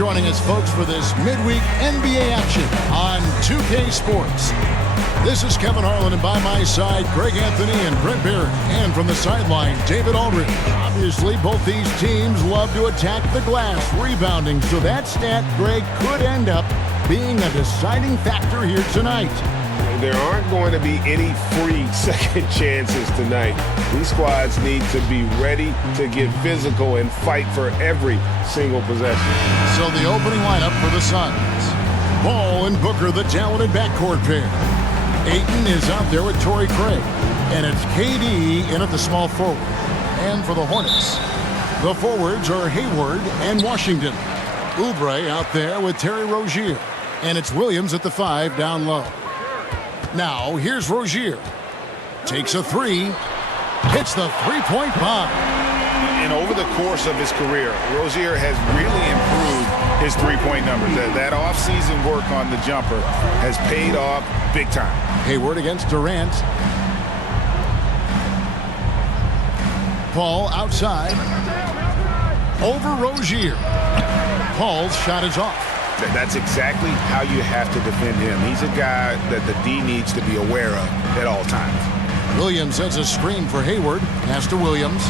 joining us, folks, for this midweek NBA action on 2K Sports. This is Kevin Harlan, and by my side, Greg Anthony and Brent Barrett. And from the sideline, David Aldridge. Obviously, both these teams love to attack the glass, rebounding, so that stat, Greg, could end up being a deciding factor here tonight. There aren't going to be any free second chances tonight. These squads need to be ready to get physical and fight for every single possession. So the opening lineup for the Suns. Ball and Booker, the talented backcourt pair. Ayton is out there with Torrey Craig. And it's KD in at the small forward. And for the Hornets, the forwards are Hayward and Washington. Oubre out there with Terry Rozier. And it's Williams at the 5 down low. Now, here's Rozier. Takes a three. Hits the three-point bomb. And over the course of his career, Rozier has really improved his three-point numbers. That off-season work on the jumper has paid off big time. Hayward against Durant. Paul outside. Over Rozier. Paul's shot is off. That's exactly how you have to defend him. He's a guy that the D needs to be aware of at all times. Williams sends a screen for Hayward. Pass to Williams.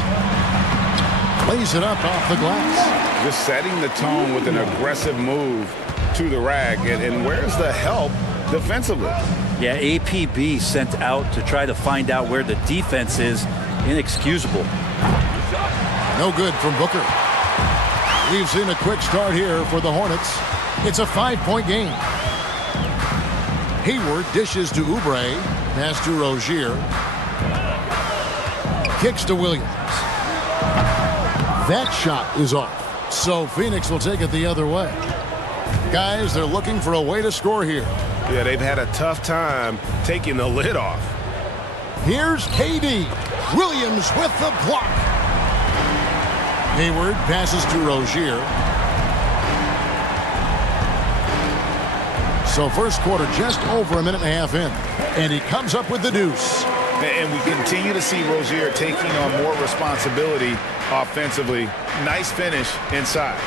Plays it up off the glass. Just setting the tone with an aggressive move to the rack. And where's the help defensively? Yeah, APB sent out to try to find out where the defense is. Inexcusable. No good from Booker. We've seen a quick start here for the Hornets. It's a 5-point game. Hayward dishes to Oubre. Pass to Rozier. Kicks to Williams. That shot is off. So Phoenix will take it the other way. Guys, they're looking for a way to score here. Yeah, they've had a tough time taking the lid off. Here's KD. Williams with the block. Hayward passes to Rozier. So first quarter just over a minute and a half in. And he comes up with the deuce. And we continue to see Rozier taking on more responsibility offensively. Nice finish inside.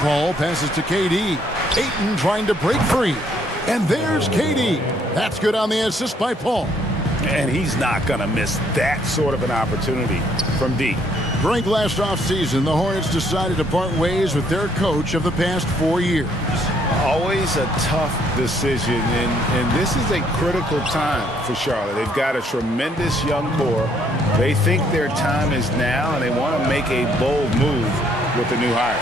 Paul passes to KD. Ayton trying to break free. And there's KD. That's good on the assist by Paul. And he's not going to miss that sort of an opportunity from deep. Break last offseason, the Hornets decided to part ways with their coach of the past 4 years. Always a tough decision, and this is a critical time for Charlotte. They've got a tremendous young core. They think their time is now, and they want to make a bold move with the new hire.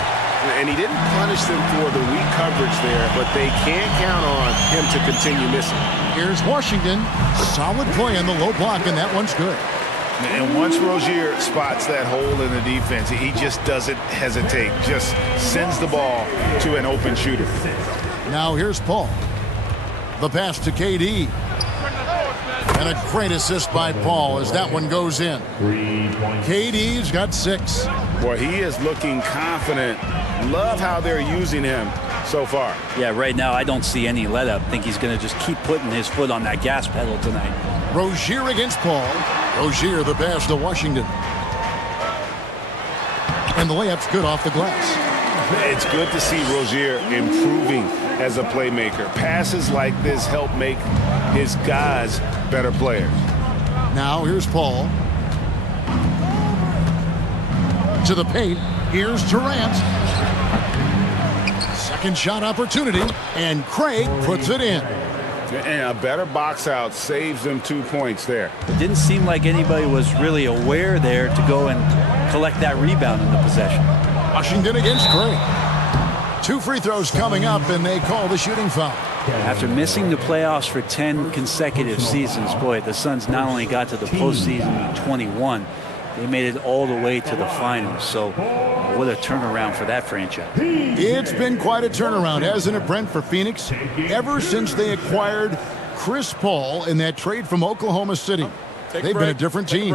And he didn't punish them for the weak coverage there, but they can't count on him to continue missing. Here's Washington. Solid play on the low block, and that one's good. And once Rozier spots that hole in the defense, he just doesn't hesitate. Just sends the ball to an open shooter. Now here's Paul. The pass to KD. And a great assist by Paul as that one goes in. KD's got 6. Boy, he is looking confident. Love how they're using him so far. Yeah, right now I don't see any let up. I think he's going to just keep putting his foot on that gas pedal tonight. Rozier against Paul. Rozier the pass to Washington. And the layup's good off the glass. It's good to see Rozier improving as a playmaker. Passes like this help make his guys better players. Now here's Paul. To the paint. Here's Durant. Second shot opportunity. And Craig puts it in. And a better box out saves them 2 points there. It didn't seem like anybody was really aware there to go and collect that rebound in the possession. Washington against Craig. 2 free throws coming up, and they call the shooting foul. After missing the playoffs for 10 consecutive seasons, boy, the Suns not only got to the postseason in 21, they made it all the way to the finals. So what a turnaround for that franchise. It's been quite a turnaround, hasn't it, Brent, for Phoenix? Ever since they acquired Chris Paul in that trade from Oklahoma City. They've been a different team.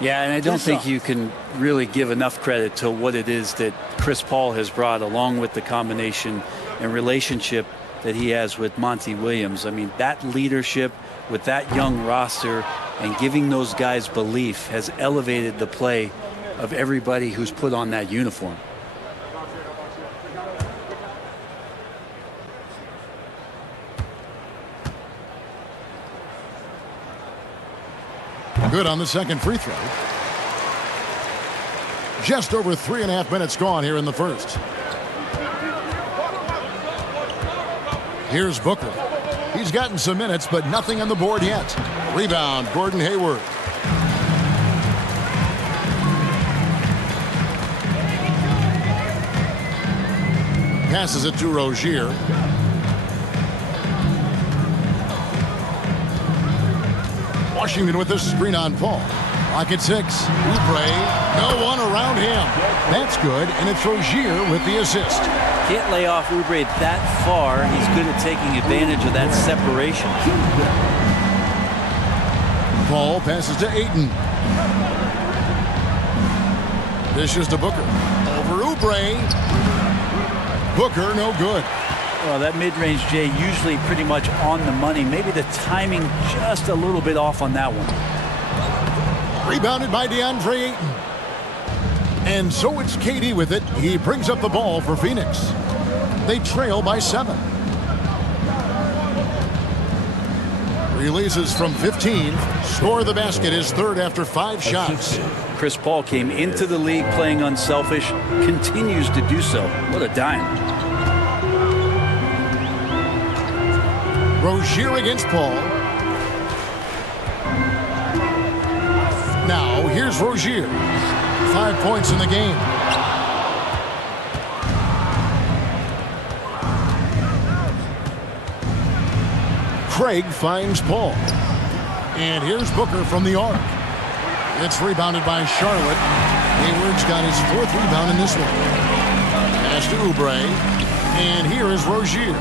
Yeah, and I don't think you can really give enough credit to what it is that Chris Paul has brought, along with the combination and relationship that he has with Monty Williams. I mean, that leadership with that young roster and giving those guys belief has elevated the play of everybody who's put on that uniform. Good on the second free throw. Just over 3.5 minutes gone here in the first. Here's Booker. He's gotten some minutes, but nothing on the board yet. Rebound, Gordon Hayward. Passes it to Rozier. Washington with the screen on Paul. Pocket 6. Oubre. No one around him. That's good, and it's Rozier with the assist. Can't lay off Oubre that far. He's good at taking advantage of that separation. Paul passes to Ayton. Dishes to Booker. Over Oubre. Booker, no good. Well, that mid-range, Jay, usually pretty much on the money. Maybe the timing just a little bit off on that one. Rebounded by DeAndre Ayton. And so it's KD with it. He brings up the ball for Phoenix. They trail by 7. Releases from 15. Score the basket, his third after 5 shots. Chris Paul came into the league playing unselfish, continues to do so. What a dime. Rozier against Paul. Now, here's Rozier. 5 points in the game. Craig finds Paul. And here's Booker from the arc. It's rebounded by Charlotte. Hayward's got his 4th rebound in this one. Pass to Oubre. And here is Rozier.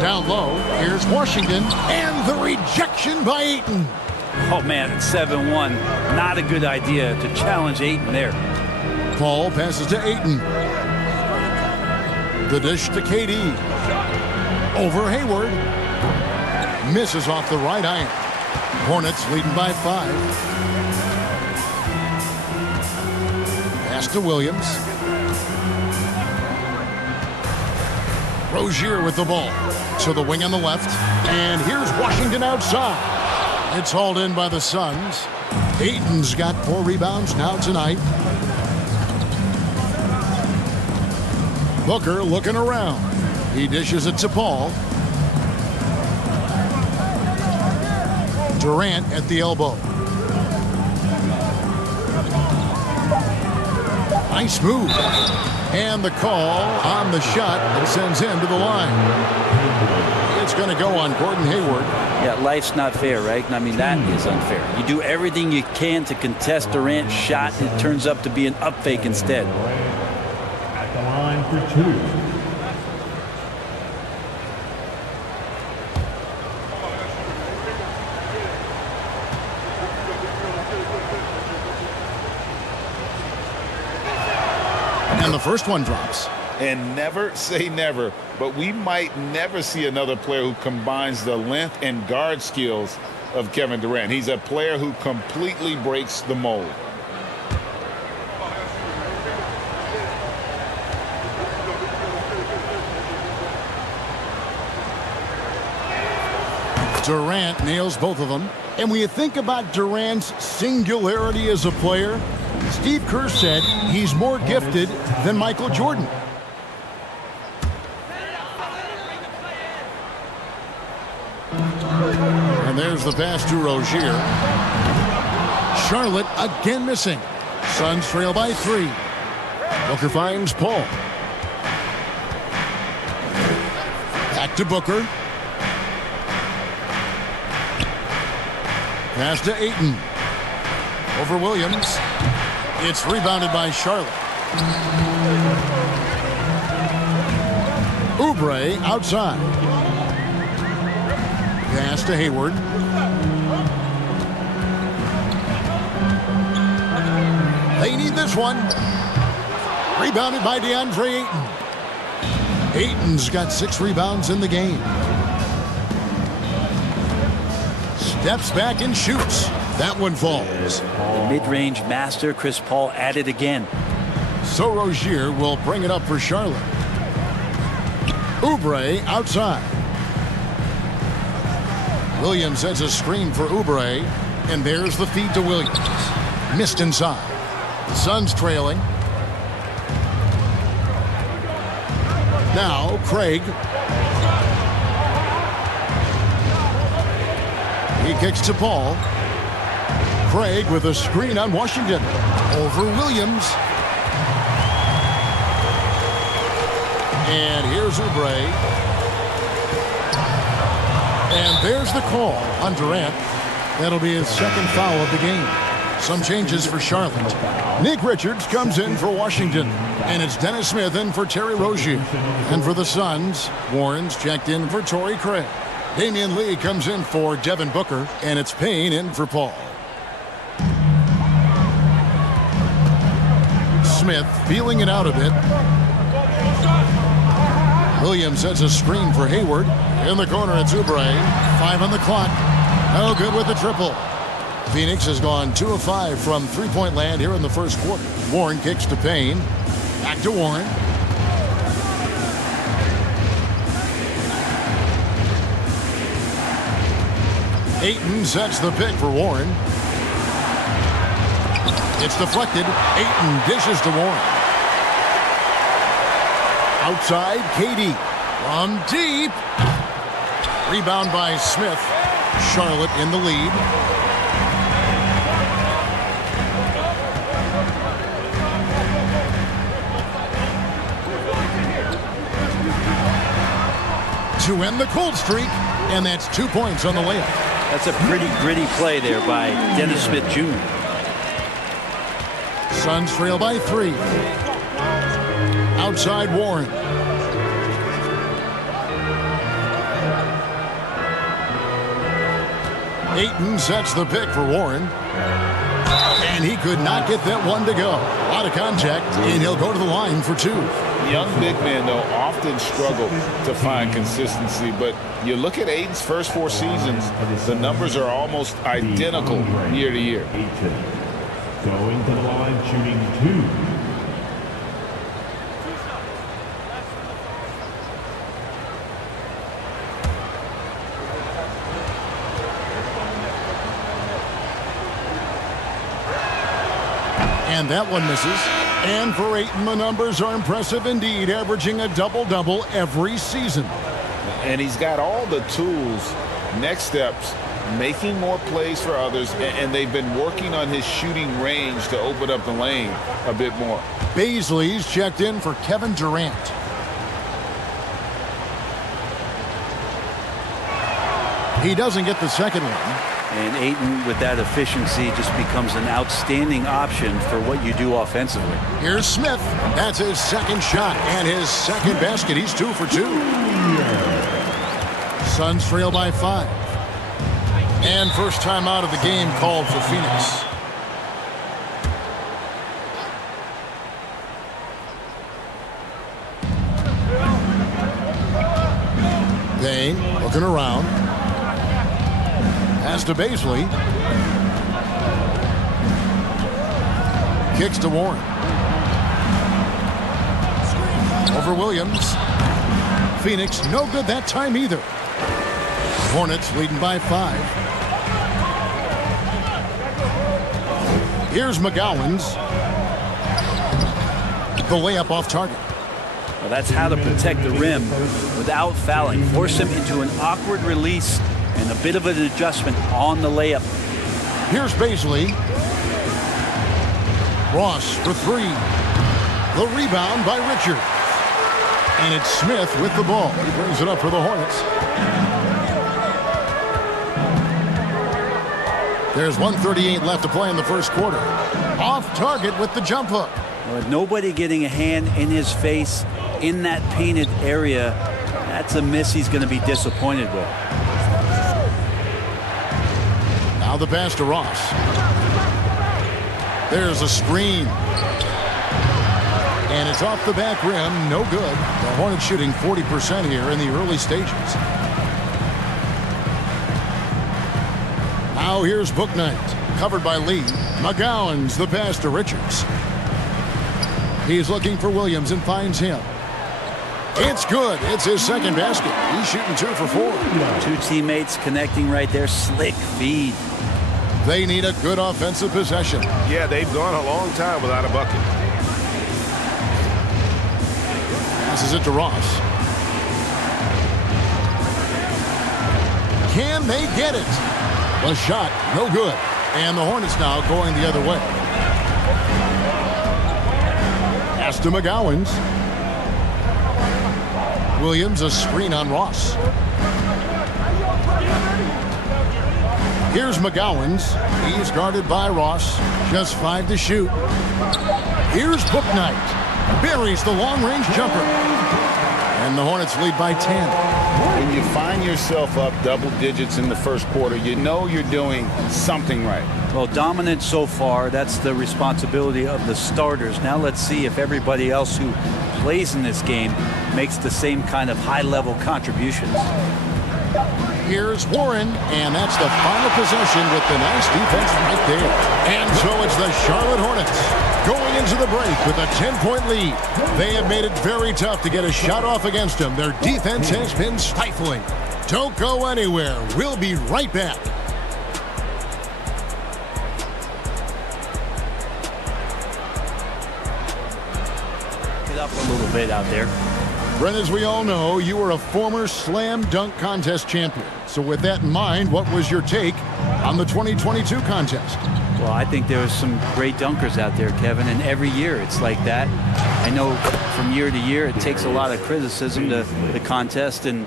Down low, here's Washington, and the rejection by Ayton. Oh, man, it's 7-1. Not a good idea to challenge Ayton there. Paul passes to Ayton. The dish to KD. Over Hayward. Misses off the right iron. Hornets leading by 5. Pass to Williams. Rozier with the ball. To the wing on the left. And here's Washington outside. It's hauled in by the Suns. Ayton's got 4 rebounds now tonight. Booker looking around. He dishes it to Paul. Durant at the elbow. Nice move. And the call on the shot that sends him to the line. It's going to go on Gordon Hayward. Yeah, life's not fair, right? I mean, that is unfair. You do everything you can to contest Durant's shot, and it turns up to be an up fake instead. At the line for 2. And the first one drops. And never say never, but we might never see another player who combines the length and guard skills of Kevin Durant. He's a player who completely breaks the mold. Durant nails both of them. And when you think about Durant's singularity as a player, Steve Kerr said he's more gifted than Michael Jordan. And there's the pass to Rozier. Charlotte again missing. Suns trail by 3. Booker finds Paul. Back to Booker. Pass to Ayton. Over Williams. It's rebounded by Charlotte. Oubre outside. Pass to Hayward. They need this one. Rebounded by DeAndre Ayton. Ayton's got 6 rebounds in the game. Steps back and shoots. That one falls. The mid-range master, Chris Paul, at it again. So Rozier will bring it up for Charlotte. Oubre outside. Williams sets a screen for Oubre, and there's the feed to Williams. Missed inside. The Suns trailing. Now Craig. He kicks to Paul. Craig with a screen on Washington. Over Williams. And here's Oubre. And there's the call on Durant. That'll be his second foul of the game. Some changes for Charlotte. Nick Richards comes in for Washington. And it's Dennis Smith in for Terry Rozier. And for the Suns, Warren's checked in for Torrey Craig. Damian Lee comes in for Devin Booker. And it's Payne in for Paul. Smith feeling it out a bit. Williams sets a screen for Hayward. In the corner, it's Oubre. 5 on the clock. No good with the triple. Phoenix has gone 2 of 5 from three-point land here in the first quarter. Warren kicks to Payne. Back to Warren. Ayton sets the pick for Warren. It's deflected. Ayton dishes to Warren. Outside, KD. From deep. Rebound by Smith. Charlotte in the lead. To end the cold streak, and that's 2 points on the layup. That's a pretty gritty play there by Dennis Smith Jr. Suns trail by 3. Outside Warren. Ayton sets the pick for Warren. And he could not get that one to go. A lot of contact, and he'll go to the line for 2. Young big men, though, often struggle to find consistency. But you look at Ayton's first 4 seasons, the numbers are almost identical year to year. Going to the line, shooting 2. And that one misses. And for Ayton, the numbers are impressive indeed, averaging a double-double every season. And he's got all the tools. Next steps, making more plays for others, and they've been working on his shooting range to open up the lane a bit more. Baisley's checked in for Kevin Durant. He doesn't get the second one. And Ayton, with that efficiency, just becomes an outstanding option for what you do offensively. Here's Smith. That's his second shot and his second basket. He's 2 for 2. Suns trail by 5. And first time out of the game called for Phoenix. Payne looking around. Pass to Baisley. Kicks to Warren. Over Williams. Phoenix no good that time either. Hornets leading by 5. Here's McGowan's. The layup off target. Well, that's how to protect the rim without fouling. Force him into an awkward release and a bit of an adjustment on the layup. Here's Baisley. Ross for 3. The rebound by Richards. And it's Smith with the ball. He brings it up for the Hornets. There's 1:38 left to play in the first quarter. Off target with the jump hook. With nobody getting a hand in his face in that painted area, that's a miss he's going to be disappointed with. Now the pass to Ross. There's a screen. And it's off the back rim. No good. The Hornets shooting 40% here in the early stages. Now here's Booknight, covered by Lee. McGowan's the pass to Richards. He's looking for Williams and finds him. It's good. It's his second basket. He's shooting 2 for 4. Two teammates connecting right there. Slick feed. They need a good offensive possession. Yeah, they've gone a long time without a bucket. Passes it to Ross. Can they get it? The shot, no good. And the Hornets now going the other way. Pass to McGowan's. Williams, a screen on Ross. Here's McGowan's. He's guarded by Ross. Just 5 to shoot. Here's Booknight. Buries the long-range jumper. And the Hornets lead by 10. When you find yourself up double digits in the first quarter, you know you're doing something right. Well, dominant so far. That's the responsibility of the starters. Now let's see if everybody else who plays in this game makes the same kind of high-level contributions. Here's Warren, and that's the final possession with the nice defense right there. And so it's the Charlotte Hornets going into the break with a 10-point lead. They have made it very tough to get a shot off against them. Their defense has been stifling. Don't go anywhere. We'll be right back. Get up a little bit out there. Brent, as we all know, you were a former slam dunk contest champion. So with that in mind, what was your take on the 2022 contest? Well, I think there are some great dunkers out there, Kevin, and every year it's like that. I know from year to year it takes a lot of criticism to the contest, and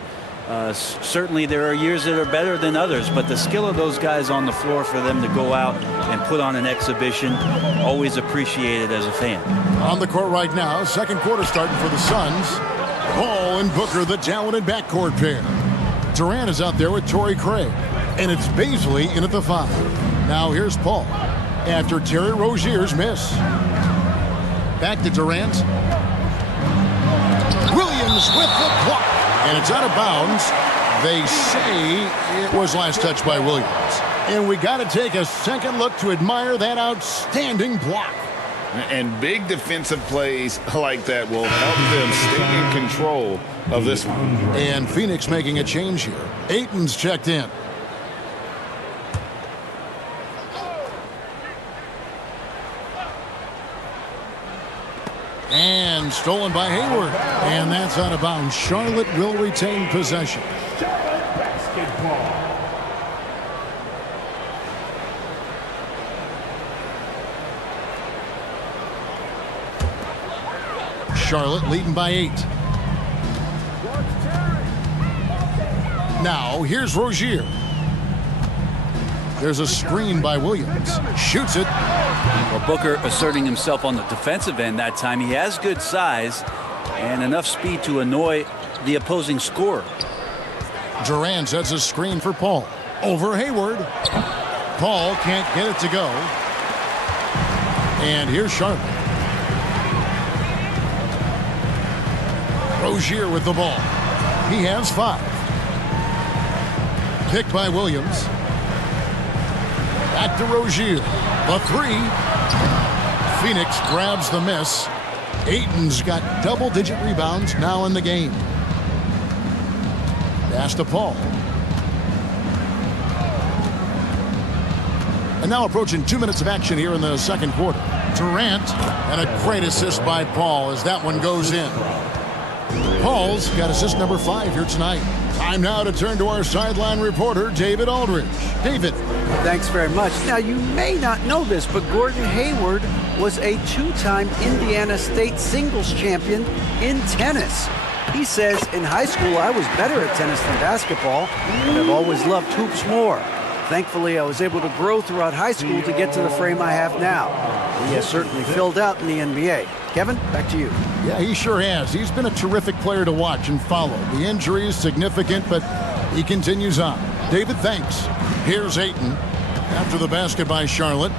certainly there are years that are better than others, but the skill of those guys on the floor for them to go out and put on an exhibition, always appreciated as a fan. On the court right now, second quarter starting for the Suns. Paul and Booker, the talented backcourt pair. Durant is out there with Torrey Craig, and it's Baisley in at the 5. Now here's Paul after Terry Rozier's miss. Back to Durant. Williams with the block, and it's out of bounds. They say it was last touched by Williams. And we got to take a second look to admire that outstanding block. And big defensive plays like that will help them stay in control of this one. And Phoenix making a change here. Ayton's checked in. And stolen by Hayward. And that's out of bounds. Charlotte will retain possession. Basketball. Charlotte leading by 8. Now here's Rozier. There's a screen by Williams. Shoots it. Well, Booker asserting himself on the defensive end that time. He has good size and enough speed to annoy the opposing scorer. Durant sets a screen for Paul. Over Hayward. Paul can't get it to go. And here's Charlotte. Rozier with the ball. He has 5. Picked by Williams. Back to Rozier. The 3. Phoenix grabs the miss. Ayton's got double-digit rebounds now in the game. Pass to Paul. And now approaching 2 minutes of action here in the second quarter. Durant, and a great assist by Paul as that one goes in. Paul's got assist number 5 here tonight. Time now to turn to our sideline reporter, David Aldridge. David. Thanks very much. Now, you may not know this, but Gordon Hayward was a 2-time Indiana State singles champion in tennis. He says, in high school, I was better at tennis than basketball, but I've always loved hoops more. Thankfully, I was able to grow throughout high school to get to the frame I have now. He has certainly filled out in the NBA. Kevin, back to you. Yeah, he sure has. He's been a terrific player to watch and follow. The injury is significant, but he continues on. David, thanks. Here's Ayton after the basket by Charlotte.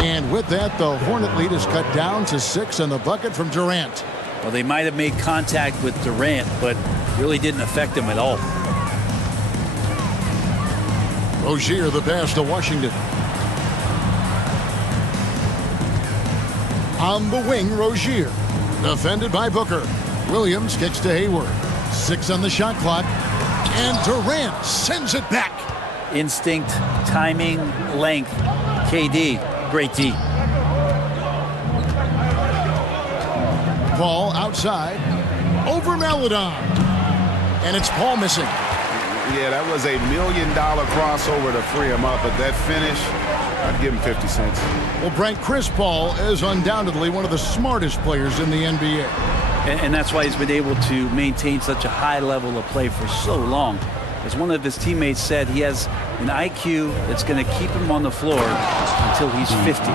And with that, the Hornet lead is cut down to 6 and the bucket from Durant. Well, they might have made contact with Durant, but really didn't affect him at all. Rozier the pass to Washington. On the wing, Rozier. Defended by Booker. Williams kicks to Hayward. 6 on the shot clock. And Durant sends it back. Instinct, timing, length. KD, great D. Paul outside. Over Maledon. And it's Paul missing. Yeah, that was $1 million crossover to free him up, but that finish, I'd give him 50 cents. Well, Brent, Chris Paul is undoubtedly one of the smartest players in the NBA. And that's why he's been able to maintain such a high level of play for so long. As one of his teammates said, he has an IQ that's going to keep him on the floor until he's 50.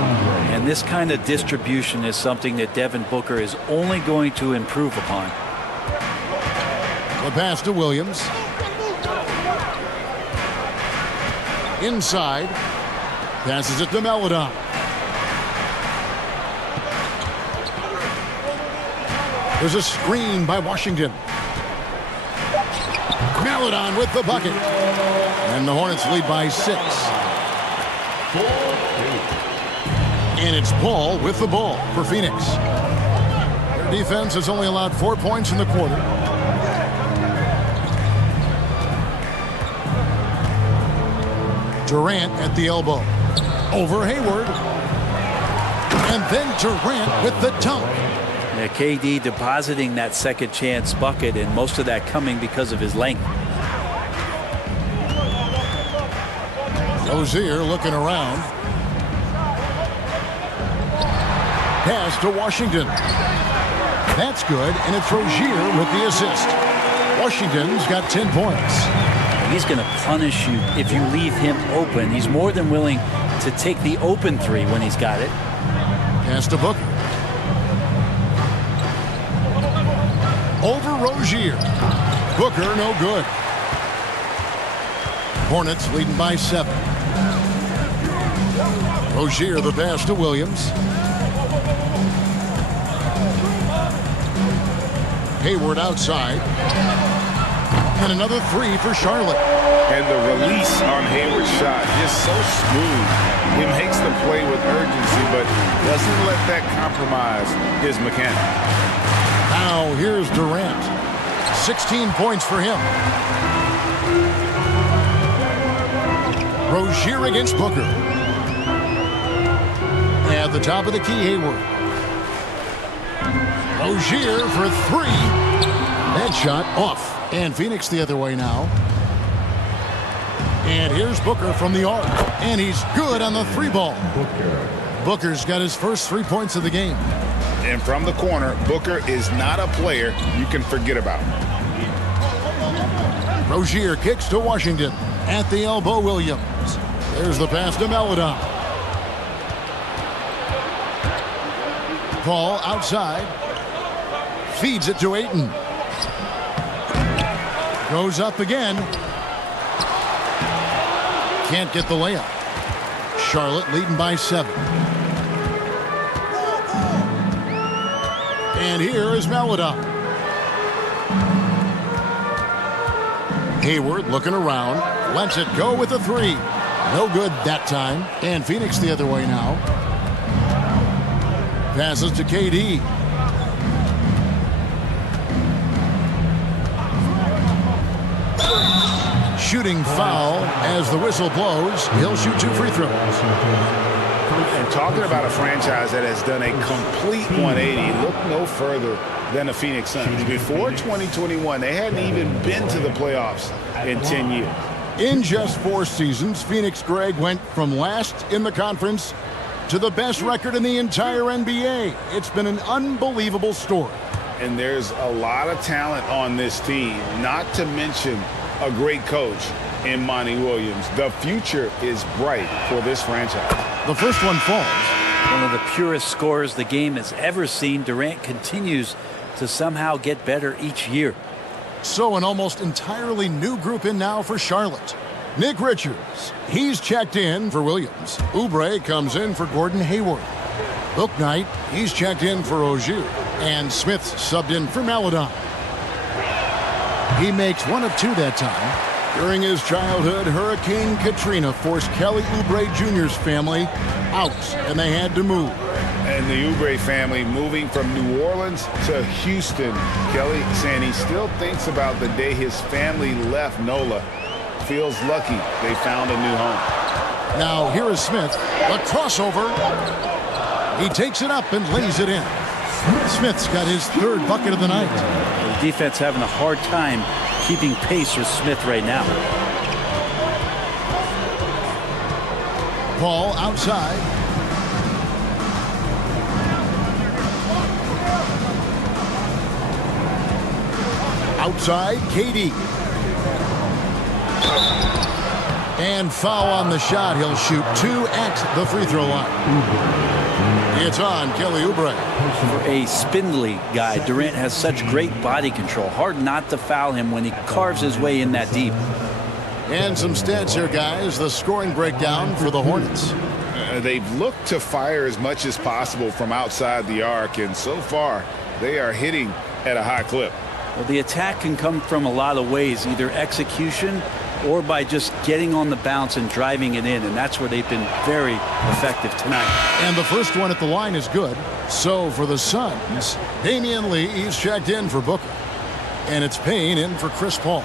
And this kind of distribution is something that Devin Booker is only going to improve upon. The pass to Williams. Inside. Passes it to Maledon. There's a screen by Washington. Maledon with the bucket. And the Hornets lead by 6. And it's Paul with the ball for Phoenix. Their defense has only allowed 4 points in the quarter. Durant at the elbow. Over Hayward. And then Durant with the dunk. Yeah, KD depositing that second chance bucket, and most of that coming because of his length. Rozier looking around. Pass to Washington. That's good, and it's Rozier with the assist. Washington's got 10 points. He's going to punish you if you leave him open. He's more than willing to take the open three when he's got it. Pass to Booker. Over Rozier. Booker no good. Hornets leading by 7. Rozier the pass to Williams. Hayward outside. And another 3 for Charlotte. And the release on Hayward's shot just so smooth. He makes the play with urgency, but doesn't let that compromise his mechanic. Now here's Durant. 16 points for him. Rozier against Booker. At the top of the key, Hayward. Rozier for 3. That shot off. And Phoenix the other way now. And here's Booker from the arc. And he's good on the 3 ball. Booker's got his first 3 points of the game. And from the corner, Booker is not a player you can forget about. Rozier kicks to Washington. At the elbow, Williams. There's the pass to Maledon. Paul outside. Feeds it to Ayton. Goes up again. Can't get the layup. Charlotte leading by 7. And here is Maledon. Hayward looking around. Lets it go with a 3. No good that time. And Phoenix the other way now. Passes to KD. Shooting foul as the whistle blows. He'll shoot 2 free throws. And talking about a franchise that has done a complete 180, look no further than the Phoenix Suns. Before 2021, they hadn't even been to the playoffs in 10 years. In just 4 seasons, Phoenix, Greg, went from last in the conference to the best record in the entire NBA. It's been an unbelievable story. And there's a lot of talent on this team, not to mention a great coach in Monty Williams. The future is bright for this franchise. The first one falls. One of the purest scorers the game has ever seen. Durant continues to somehow get better each year. So an almost entirely new group in now for Charlotte. Nick Richards, he's checked in for Williams. Oubre comes in for Gordon Hayward. Bouknight, he's checked in for Rozier. And Smith's subbed in for Maledon. He makes 1 of 2 that time. During his childhood, Hurricane Katrina forced Kelly Oubre Jr.'s family out, and they had to move. And the Oubre family moving from New Orleans to Houston. Kelly saying he still thinks about the day his family left NOLA. Feels lucky they found a new home. Now here is Smith. A crossover. He takes it up and lays it in. Smith's got his third bucket of the night. The defense having a hard time keeping pace with Smith right now. Ball outside. Outside, KD. And foul on the shot. He'll shoot 2 at the free throw line. It's on Kelly Oubre. For a spindly guy, Durant has such great body control. Hard not to foul him when he carves his way in that deep. And some stats here, guys. The scoring breakdown for the Hornets. They've looked to fire as much as possible from outside the arc, and so far they are hitting at a high clip. Well, the attack can come from a lot of ways, either execution or by just getting on the bounce and driving it in, and that's where they've been very effective tonight. And the first one at the line is good. So for the Suns, Damian Lee is checked in for Booker, and it's Payne in for Chris Paul.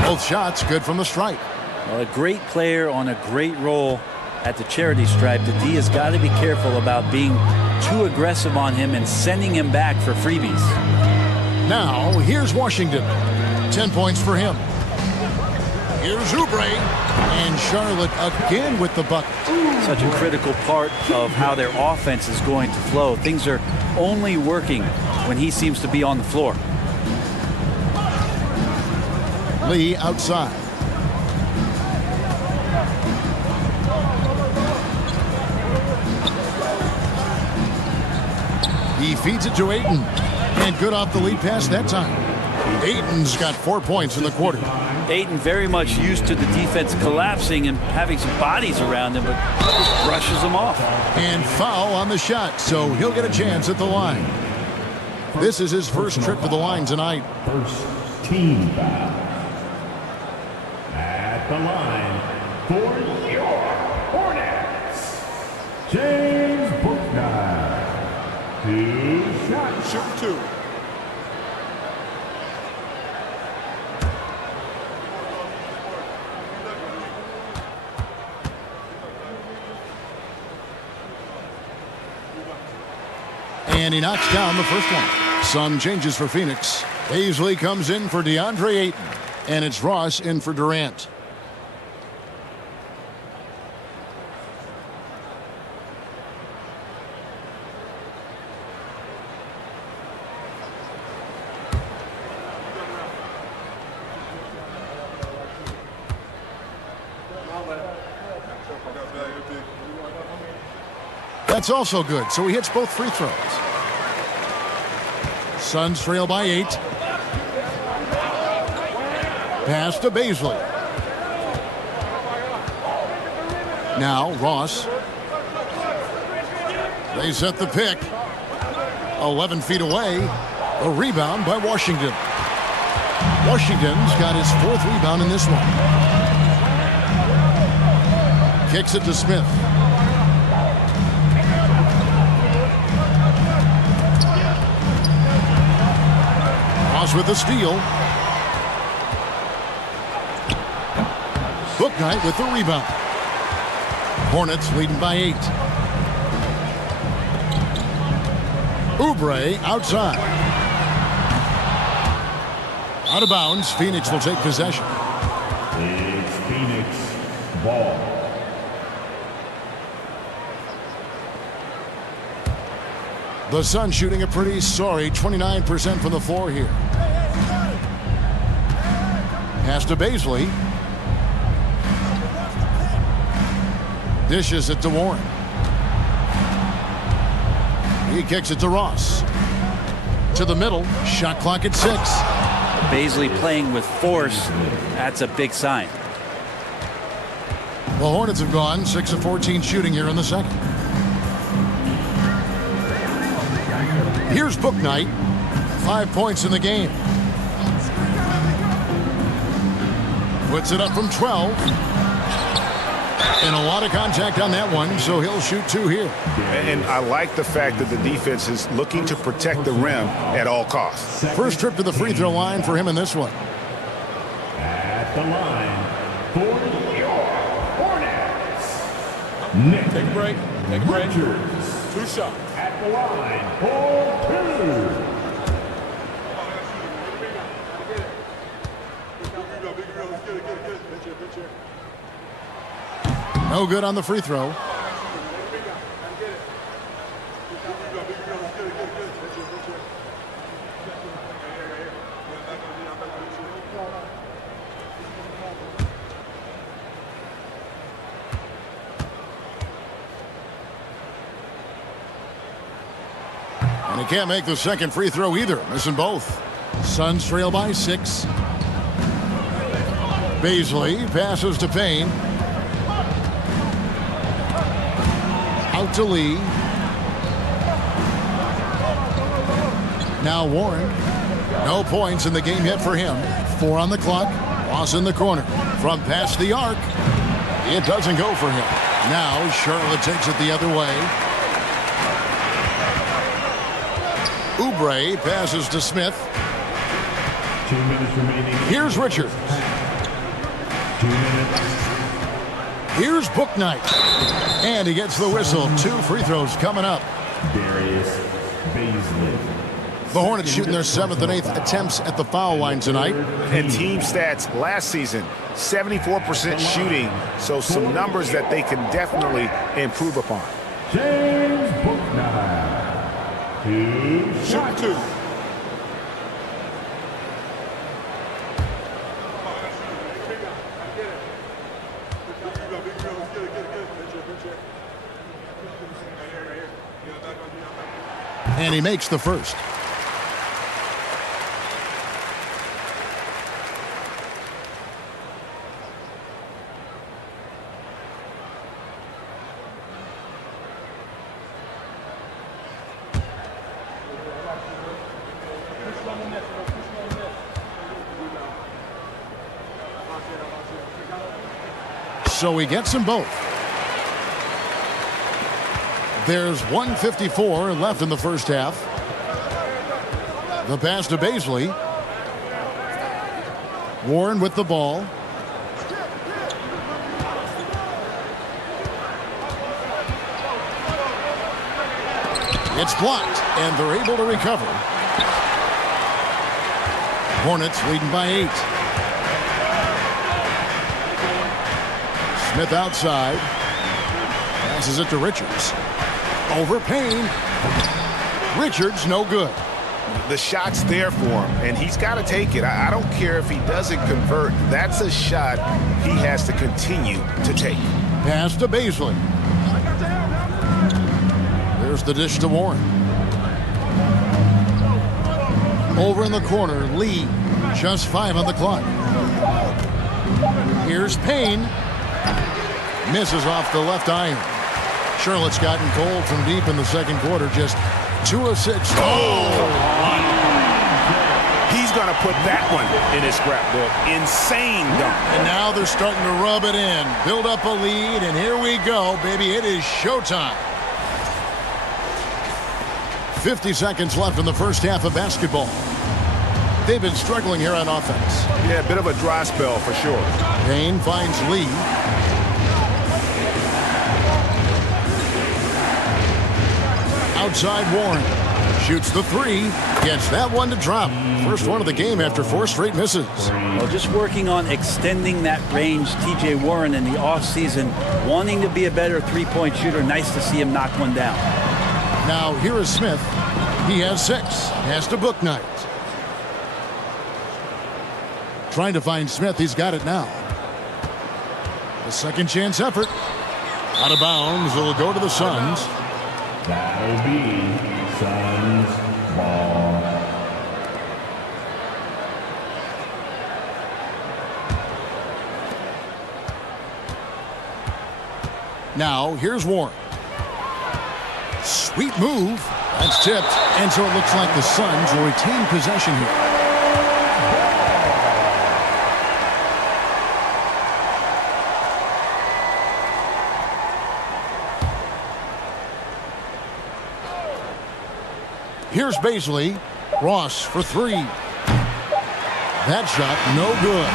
Both shots good from the stripe. Well, a great player on a great role at the charity stripe. The D has got to be careful about being too aggressive on him and sending him back for freebies. Now, here's Washington. 10 points for him. Here's Oubre. And Charlotte again with the bucket. Such a critical part of how their offense is going to flow. Things are only working when he seems to be on the floor. Lee outside. He feeds it to Ayton. And good off the lead pass that time. Ayton's got 4 points in the quarter. Ayton very much used to the defense collapsing and having some bodies around him, but just brushes them off. And foul on the shot, so he'll get a chance at the line. This is his first trip to the line tonight. First team foul. At the line for your Hornets, James Bouknight. 2 shots. Shoot 2. And he knocks down the first one. Some changes for Phoenix. Paisley comes in for DeAndre Ayton. And it's Ross in for Durant. That's also good, so he hits both free throws. Suns trail by 8. Pass to Paisley. Now Ross. They set the pick. 11 feet away. A rebound by Washington. Washington's got his 4th rebound in this one. Kicks it to Smith. Ross with the steal. Bouknight with the rebound. Hornets leading by 8. Oubre outside. Out of bounds. Phoenix will take possession. It's Phoenix ball. The Suns shooting a pretty sorry 29% from the floor here. Pass to Paisley. Dishes it to Warren. He kicks it to Ross. To the middle. Shot clock at 6. Paisley playing with force. That's a big sign. The Hornets have gone 6 of 14 shooting here in the second. Here's Book Night. 5 points in the game. Puts it up from 12. And a lot of contact on that one, so he'll shoot 2 here. And I like the fact that the defense is looking to protect the rim at all costs. First trip to the free throw line for him in this one. At the line for your Hornets. Nick. Take a break. Take a break. Richards. 2 shots. At the line for 2. No good on the free throw. And he can't make the second free throw either, missing both. Suns trail by 6. Baisley passes to Payne. Out to Lee. Now Warren. No points in the game yet for him. 4 on the clock. Ross in the corner. From past the arc. It doesn't go for him. Now Charlotte takes it the other way. Oubre passes to Smith. 2 minutes remaining. Here's Richards. 2 minutes. Here's Book Night. And he gets the whistle. 2 free throws coming up. Darius Baisley. The Hornets shooting their 7th and 8th attempts at the foul line tonight. And team stats last season, 74% shooting. So some numbers that they can definitely improve upon. James Bouknight. 2 shots. 2. And he makes the first. So he gets them both. There's 1:54 left in the first half. The pass to Baisley. Warren with the ball. It's blocked, and they're able to recover. Hornets leading by 8. Smith outside. Passes it to Richards. Over Payne. Richards, no good. The shot's there for him, and he's got to take it. I don't care if he doesn't convert. That's a shot he has to continue to take. Pass to Baisley. There's the dish to Warren. Over in the corner, Lee. Just 5 on the clock. Here's Payne. Misses off the left iron. Charlotte's gotten cold from deep in the second quarter. Just 2 of 6. He's going to put that one in his scrapbook. Insane dunk. And now they're starting to rub it in. Build up a lead, and here we go, baby. It is showtime. 50 seconds left in the first half of basketball. They've been struggling here on offense. Yeah, a bit of a dry spell for sure. Payne finds Lee. Outside Warren. Shoots the 3. Gets that one to drop. First one of the game after 4 straight misses. Well, just working on extending that range. T.J. Warren in the offseason wanting to be a better three-point shooter. Nice to see him knock one down. Now here is Smith. He has 6. Has to Book Night. Trying to find Smith. He's got it now. The second chance effort. Out of bounds. It'll go to the Suns. That'll be Suns ball. Now here's Warren. Sweet move. That's tipped, and so it looks like the Suns will retain possession here. Here's Baisley. Ross for three. That shot no good.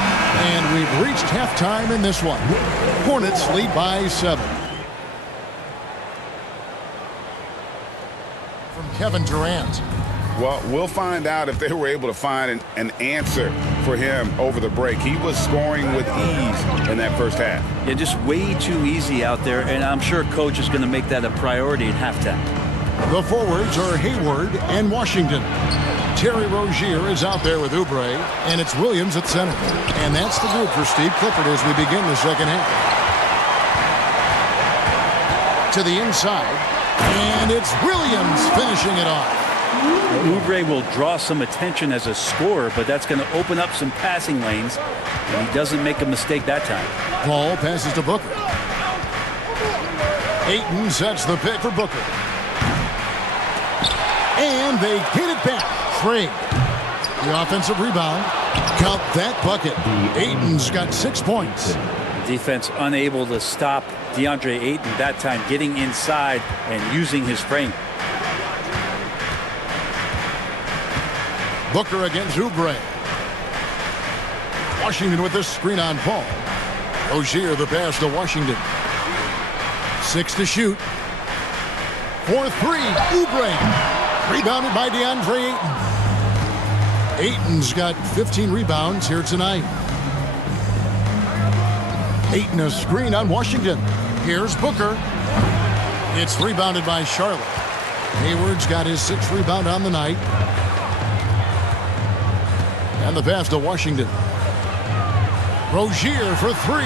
And we've reached halftime in this one. Hornets lead by 7. From Kevin Durant. Well, we'll find out if they were able to find an answer for him over the break. He was scoring with ease in that first half. Yeah, just way too easy out there, and I'm sure coach is going to make that a priority at halftime. The forwards are Hayward and Washington. Terry Rozier is out there with Oubre, and it's Williams at center. And that's the group for Steve Clifford as we begin the second half. To the inside, and it's Williams finishing it off. Oubre will draw some attention as a scorer, but that's going to open up some passing lanes, and he doesn't make a mistake that time. Paul passes to Booker. Ayton sets the pick for Booker. And they get it back. Craig. The offensive rebound. Count that bucket. Ayton's got 6 points. Defense unable to stop DeAndre Ayton that time, getting inside and using his frame. Booker against Oubre. Washington with the screen on Paul. Rozier the pass to Washington. 6 to shoot. 4-3. Oubre. Rebounded by DeAndre Ayton. Ayton's got 15 rebounds here tonight. Ayton a screen on Washington. Here's Booker. It's rebounded by Charlotte. Hayward's got his 6th rebound on the night. And the pass to Washington. Rozier for 3.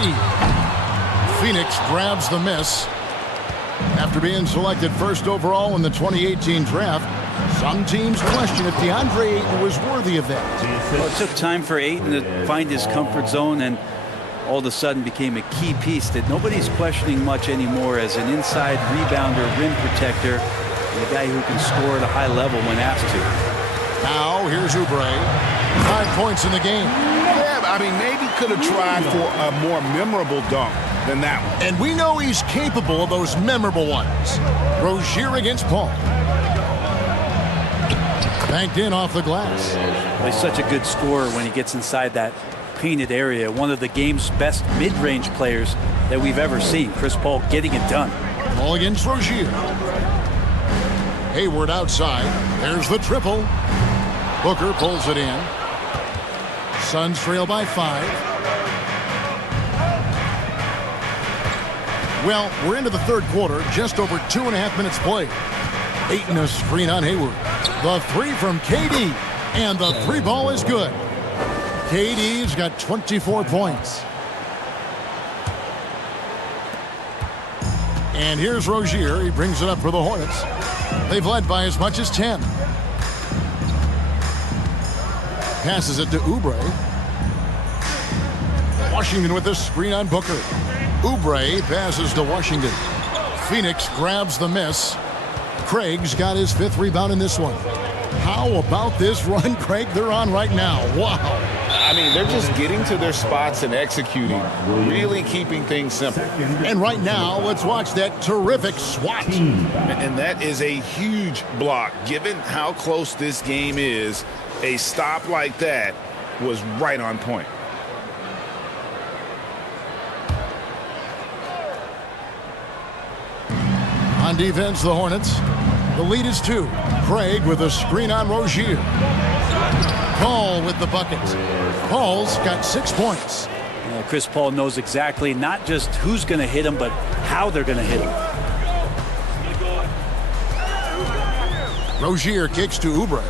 Phoenix grabs the miss. After being selected first overall in the 2018 draft, some teams question if DeAndre Ayton was worthy of that. Well, it took time for Ayton to find his comfort zone and all of a sudden became a key piece that nobody's questioning much anymore as an inside rebounder, rim protector, and a guy who can score at a high level when asked to. Now, here's Oubre. 5 points in the game. Yeah, I mean, maybe could have tried for a more memorable dunk than that one. And we know he's capable of those memorable ones. Rozier against Paul. Banked in off the glass. Well, he's such a good scorer when he gets inside that painted area. One of the game's best mid-range players that we've ever seen. Chris Paul getting it done. Ball against Rozier. Hayward outside. There's the triple. Booker pulls it in. Suns trail by 5. Well, we're into the third quarter, just over 2.5 minutes played. Ayton a screen on Hayward. The 3 from KD, and the 3 ball is good. KD's got 24 points. And here's Rozier. He brings it up for the Hornets. They've led by as much as 10. Passes it to Oubre. Washington with the screen on Booker. Oubre passes to Washington. Phoenix grabs the miss. Craig's got his 5th rebound in this one. How about this run, Craig, they're on right now? Wow. I mean, they're just getting to their spots and executing, really keeping things simple. And right now, let's watch that terrific swat. And that is a huge block. Given how close this game is, a stop like that was right on point. On defense, the Hornets. The lead is 2. Craig with a screen on Rozier. Paul with the bucket. Paul's got 6 points. Chris Paul knows exactly not just who's going to hit him, but how they're going to hit him. Rozier kicks to Oubre.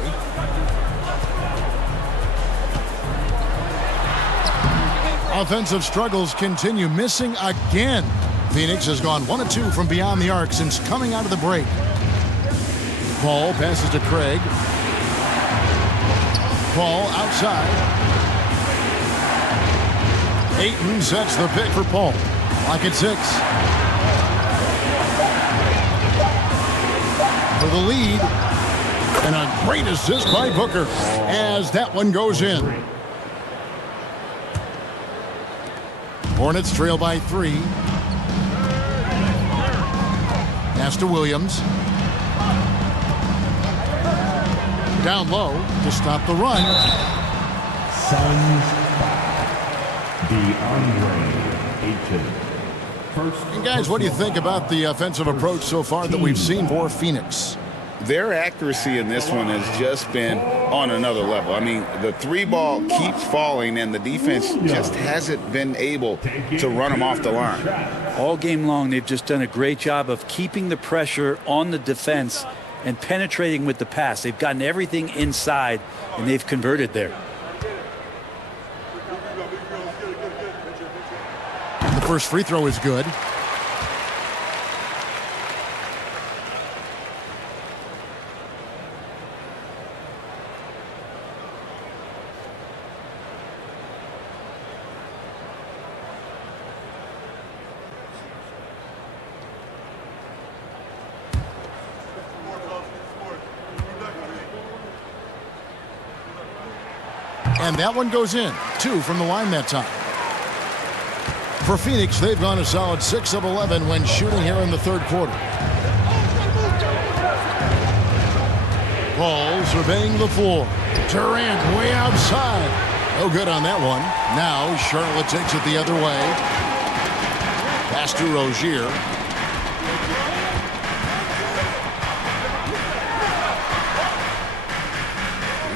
Offensive struggles continue, missing again. Phoenix has gone 1 of 2 from beyond the arc since coming out of the break. Paul passes to Craig. Paul outside. Ayton sets the pick for Paul. Clock at 6. For the lead, And a great assist by Booker as that one goes in. Hornets trail by 3. Pass to Williams. Down low to stop the run. Suns DeAndre Ayton. And guys, what do you think about the offensive approach so far that we've seen for Phoenix? Their accuracy in this one has just been on another level. I mean, the 3-ball keeps falling, and the defense just hasn't been able to run them off the line. All game long, they've just done a great job of keeping the pressure on the defense and penetrating with the pass. They've gotten everything inside, and they've converted there. The first free throw is good. And that one goes in. 2 from the line that time. For Phoenix, they've gone a solid 6 of 11 when shooting here in the third quarter. Paul surveying the floor. Durant way outside. No good on that one. Now Charlotte takes it the other way. Pass to Rozier.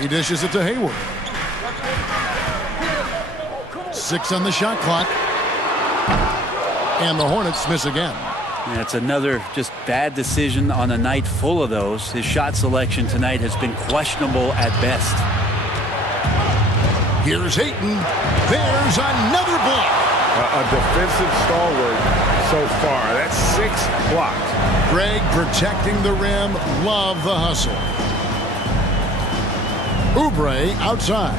He dishes it to Hayward. 6 on the shot clock. And the Hornets miss again. Yeah, it's another just bad decision on a night full of those. His shot selection tonight has been questionable at best. Here's Ayton. There's another block. A defensive stalwart so far. That's 6 blocks. Greg protecting the rim. Love the hustle. Oubre outside.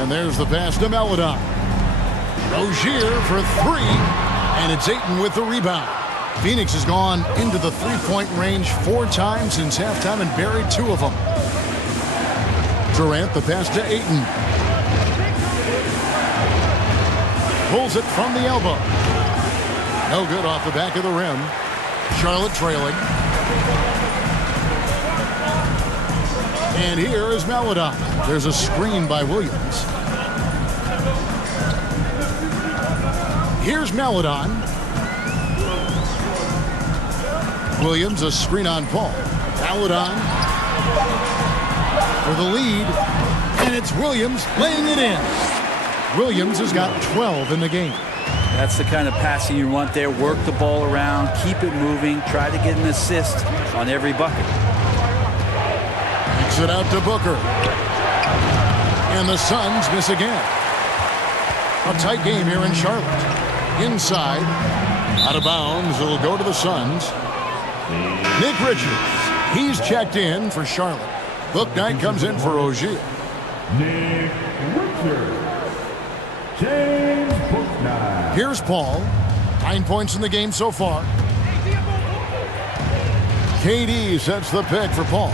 And there's the pass to Maledon. Rozier for 3. And it's Ayton with the rebound. Phoenix has gone into the three-point range 4 times since halftime and buried 2 of them. Durant, the pass to Ayton. Pulls it from the elbow. No good off the back of the rim. Charlotte trailing. And here is Maledon. There's a screen by Williams. Here's Maledon. Williams, a screen on Paul. Maledon for the lead. And it's Williams laying it in. Williams has got 12 in the game. That's the kind of passing you want there. Work the ball around, keep it moving, try to get an assist on every bucket. Kicks it out to Booker. And the Suns miss again. A tight game here in Charlotte. Inside. Out of bounds. It'll go to the Suns. Nick Richards. He's checked in for Charlotte. Book Knight comes in for Rozier. Nick Richards. James Bouknight. Here's Paul. 9 points in the game so far. KD sets the pick for Paul.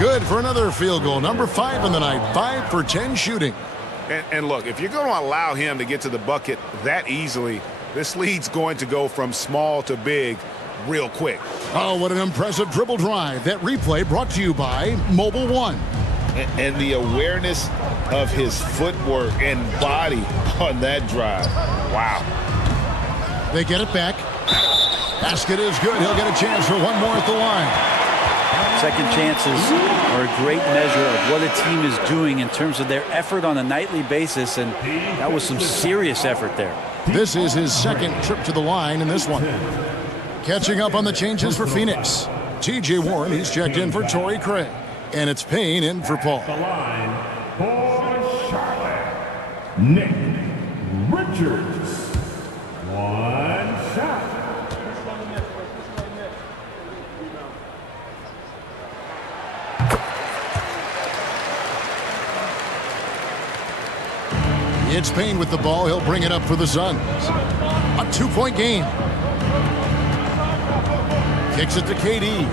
Good for another field goal. Number 5 in the night. 5 for 10 shooting. And look, if you're going to allow him to get to the bucket that easily, this lead's going to go from small to big real quick. Oh, what an impressive dribble drive. That replay brought to you by Mobile One. And the awareness of his footwork and body on that drive. Wow. They get it back. Basket is good. He'll get a chance for one more at the line. Second chances are a great measure of what a team is doing in terms of their effort on a nightly basis, and that was some serious effort there. This is his second trip to the line in this one. Catching up on the changes for Phoenix. T.J. Warren, he's checked in for Torrey Craig. And it's Payne in for Paul. The line for Charlotte. Nick Richards. 1 shot. It's Payne with the ball. He'll bring it up for the Suns. A 2-point game. Kicks it to KD.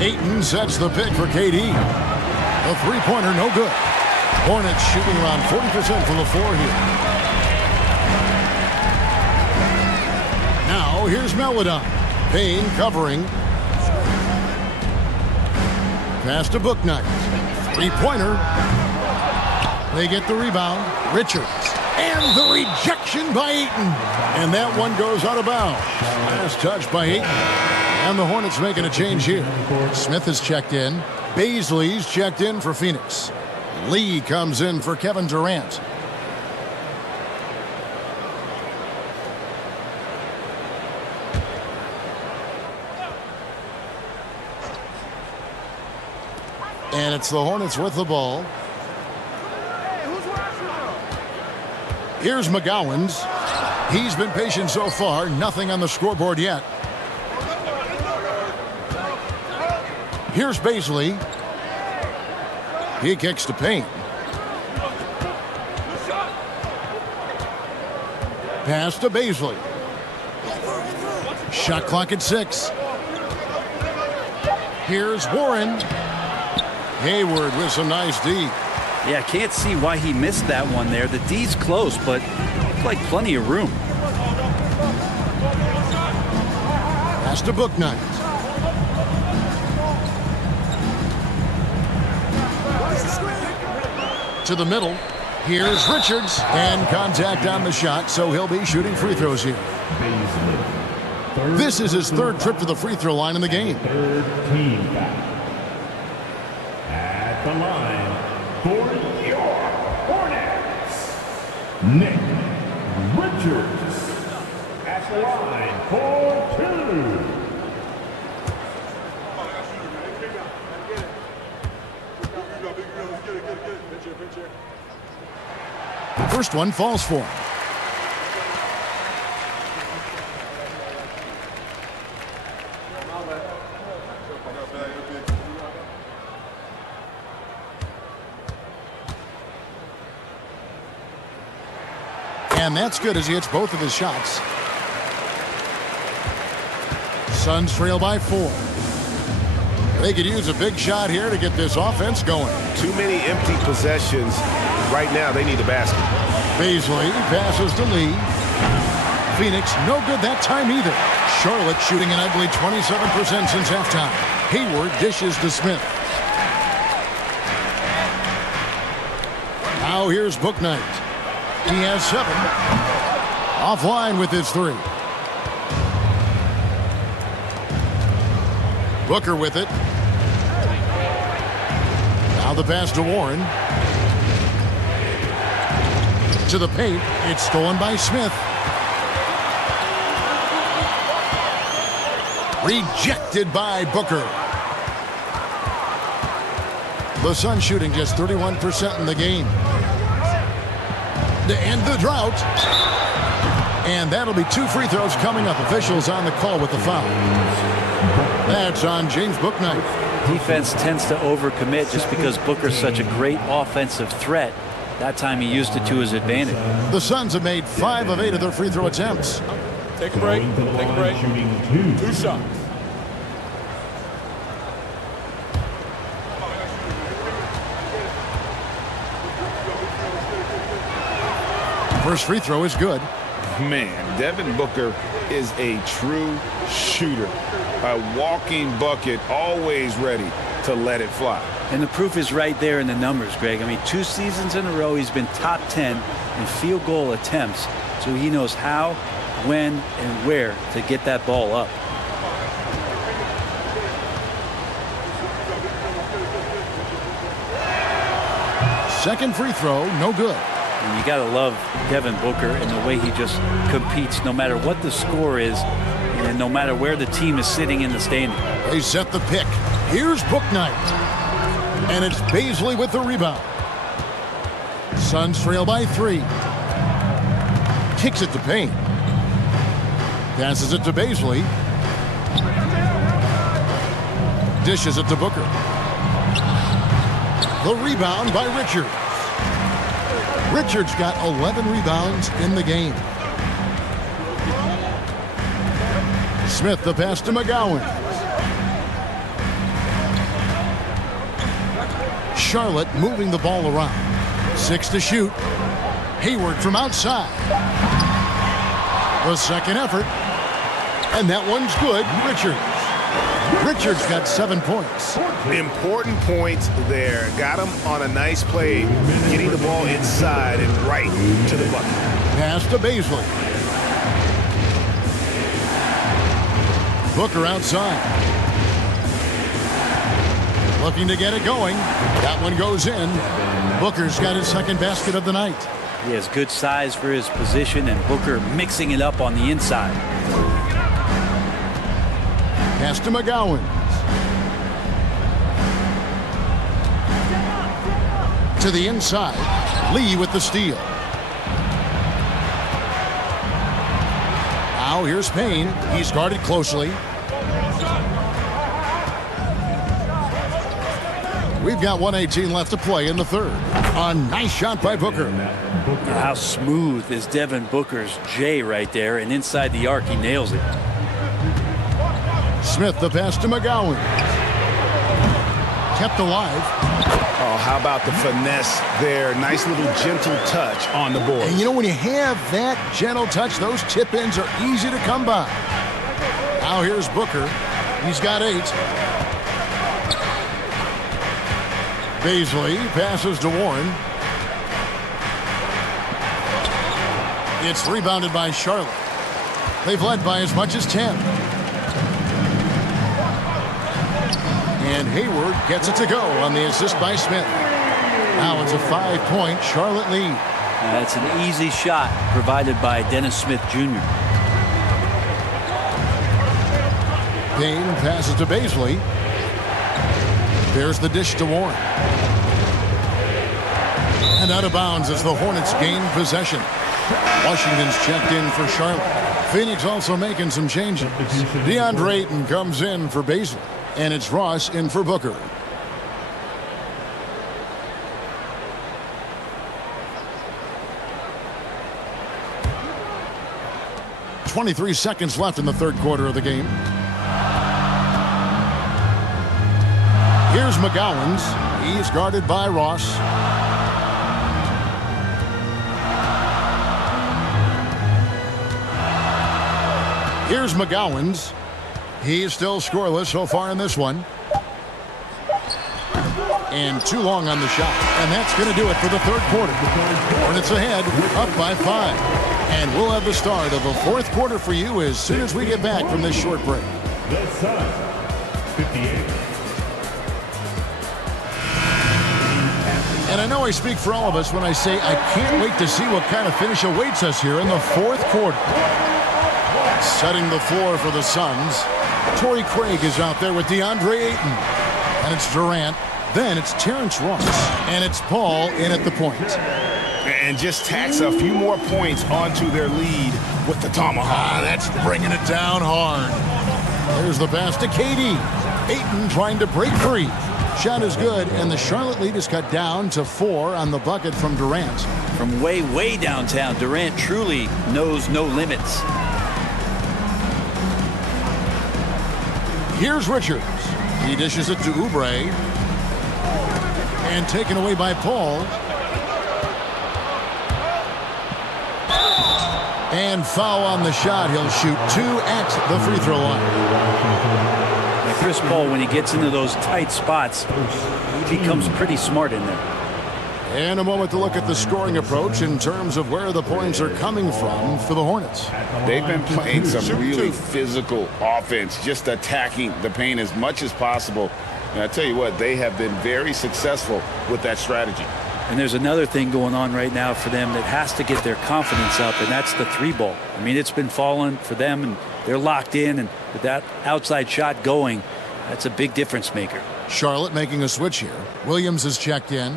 Ayton sets the pick for KD. The three-pointer, no good. Hornets shooting around 40% from the floor here. Now, here's Melodon. Payne covering. Pass to Booknight. Three-pointer. They get the rebound. Richards. And the rejection by Ayton. And that one goes out of bounds. Last touch by Ayton. And the Hornets making a change here. Smith is checked in. Baisley's checked in for Phoenix. Lee comes in for Kevin Durant. And it's the Hornets with the ball. Here's McGowan's. He's been patient so far. Nothing on the scoreboard yet. Here's Baisley. He kicks to Payne. Pass to Baisley. Shot clock at 6. Here's Warren. Hayward with some nice D. Yeah, can't see why he missed that one there. The D's close, but looked like plenty of room. Pass to Booknight. To the middle. Here's Richards. And contact on the shot, so he'll be shooting free throws here. This is his third trip to the free throw line in the game. Third team foul. At the line for your Hornets, Nick Richards. At the line for 2. First one falls for him. And that's good as he hits both of his shots. Suns trail by 4. They could use a big shot here to get this offense going. Too many empty possessions. Right now, they need the basket. Baisley passes to Lee. Phoenix, no good that time either. Charlotte shooting an ugly 27% since halftime. Hayward dishes to Smith. Now here's Booknight. He has 7. Offline with his 3. Booker with it. Now the pass to Warren. To the paint. It's stolen by Smith. Rejected by Booker. The Suns shooting just 31% in the game. To end the drought. And that'll be 2 free throws coming up. Officials on the call with the foul. That's on James Booknight. Defense tends to overcommit just because Booker's such a great offensive threat. That time he used it to his advantage. The Suns have made 5 of 8 of their free throw attempts. Take a break. Take a break. Shooting 2 shots. First free throw is good. Man, Devin Booker is a true shooter. A walking bucket, always ready to let it fly. And the proof is right there in the numbers, Greg. I mean, 2 seasons in a row, he's been top 10 in field goal attempts. So he knows how, when, and where to get that ball up. Second free throw, no good. And you got to love Devin Booker and the way he just competes no matter what the score is and no matter where the team is sitting in the standing. They set the pick. Here's Booknight. And it's Baisley with the rebound. Suns trail by 3. Kicks it to Payne. Passes it to Baisley. Dishes it to Booker. The rebound by Richards. Richards got 11 rebounds in the game. Smith the pass to McGowan. Charlotte moving the ball around. 6 to shoot. Hayward from outside. The second effort. And that one's good. Richards got 7 points. Important points there. Got him on a nice play, getting the ball inside and right to the bucket. Pass to Baisley. Booker outside. Looking to get it going. That one goes in. Booker's got his second basket of the night. He has good size for his position, and Booker mixing it up on the inside. Pass to McGowan. To the inside. Lee with the steal. Now here's Payne. He's guarded closely. We've got 1:18 left to play in the third. A nice shot by Booker. How smooth is Devin Booker's J right there, and inside the arc he nails it. Smith the pass to McGowan. Kept alive. Oh, how about the finesse there? Nice little gentle touch on the board. And you know, when you have that gentle touch, those tip-ins are easy to come by. Now here's Booker. He's got 8. Baisley passes to Warren. It's rebounded by Charlotte. They've led by as much as 10. And Hayward gets it to go on the assist by Smith. Now it's a 5-point Charlotte lead. That's an easy shot provided by Dennis Smith Jr. Payne passes to Baisley. There's the dish to Warren. And out of bounds as the Hornets gain possession. Washington's checked in for Charlotte. Phoenix also making some changes. DeAndre Ayton comes in for Baisley. And it's Ross in for Booker. .23 seconds left in the third quarter of the game. Here's McGowan's. He's guarded by Ross. Here's McGowan's. He's still scoreless so far in this one. And too long on the shot. And that's going to do it for the third quarter. Hornets ahead, up by 5. And we'll have the start of the fourth quarter for you as soon as we get back from this short break. The Suns, 58. And I know I speak for all of us when I say I can't wait to see what kind of finish awaits us here in the fourth quarter. Setting the floor for the Suns. Torrey Craig is out there with DeAndre Ayton. And it's Durant. Then it's Terrence Ross. And it's Paul in at the point. And just tacks a few more points onto their lead with the tomahawk. That's bringing it down hard. There's the pass to KD. Ayton trying to break free. Shot is good, and the Charlotte lead is cut down to 4 on the bucket from Durant. From way, way downtown, Durant truly knows no limits. Here's Richards. He dishes it to Oubre. And taken away by Paul. And foul on the shot. He'll shoot 2 at the free throw line. And Chris Paul, when he gets into those tight spots, he becomes pretty smart in there. And a moment to look at the scoring approach in terms of where the points are coming from for the Hornets. They've been playing some really physical offense, just attacking the paint as much as possible. And I tell you what, they have been very successful with that strategy. And there's another thing going on right now for them that has to get their confidence up, and that's the 3-ball. I mean, it's been falling for them, and they're locked in, and with that outside shot going, that's a big difference maker. Charlotte making a switch here. Williams is checked in.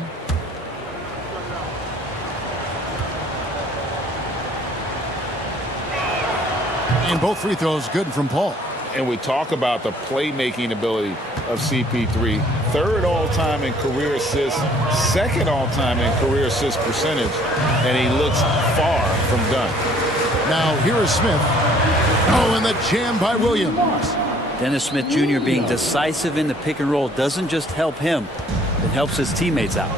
And both free throws good from Paul. And we talk about the playmaking ability of CP3. 3rd all-time in career assists, 2nd all-time in career assist percentage, and he looks far from done. Now here is Smith. Oh, and the jam by Williams. Dennis Smith Jr. being decisive in the pick and roll doesn't just help him, it helps his teammates out.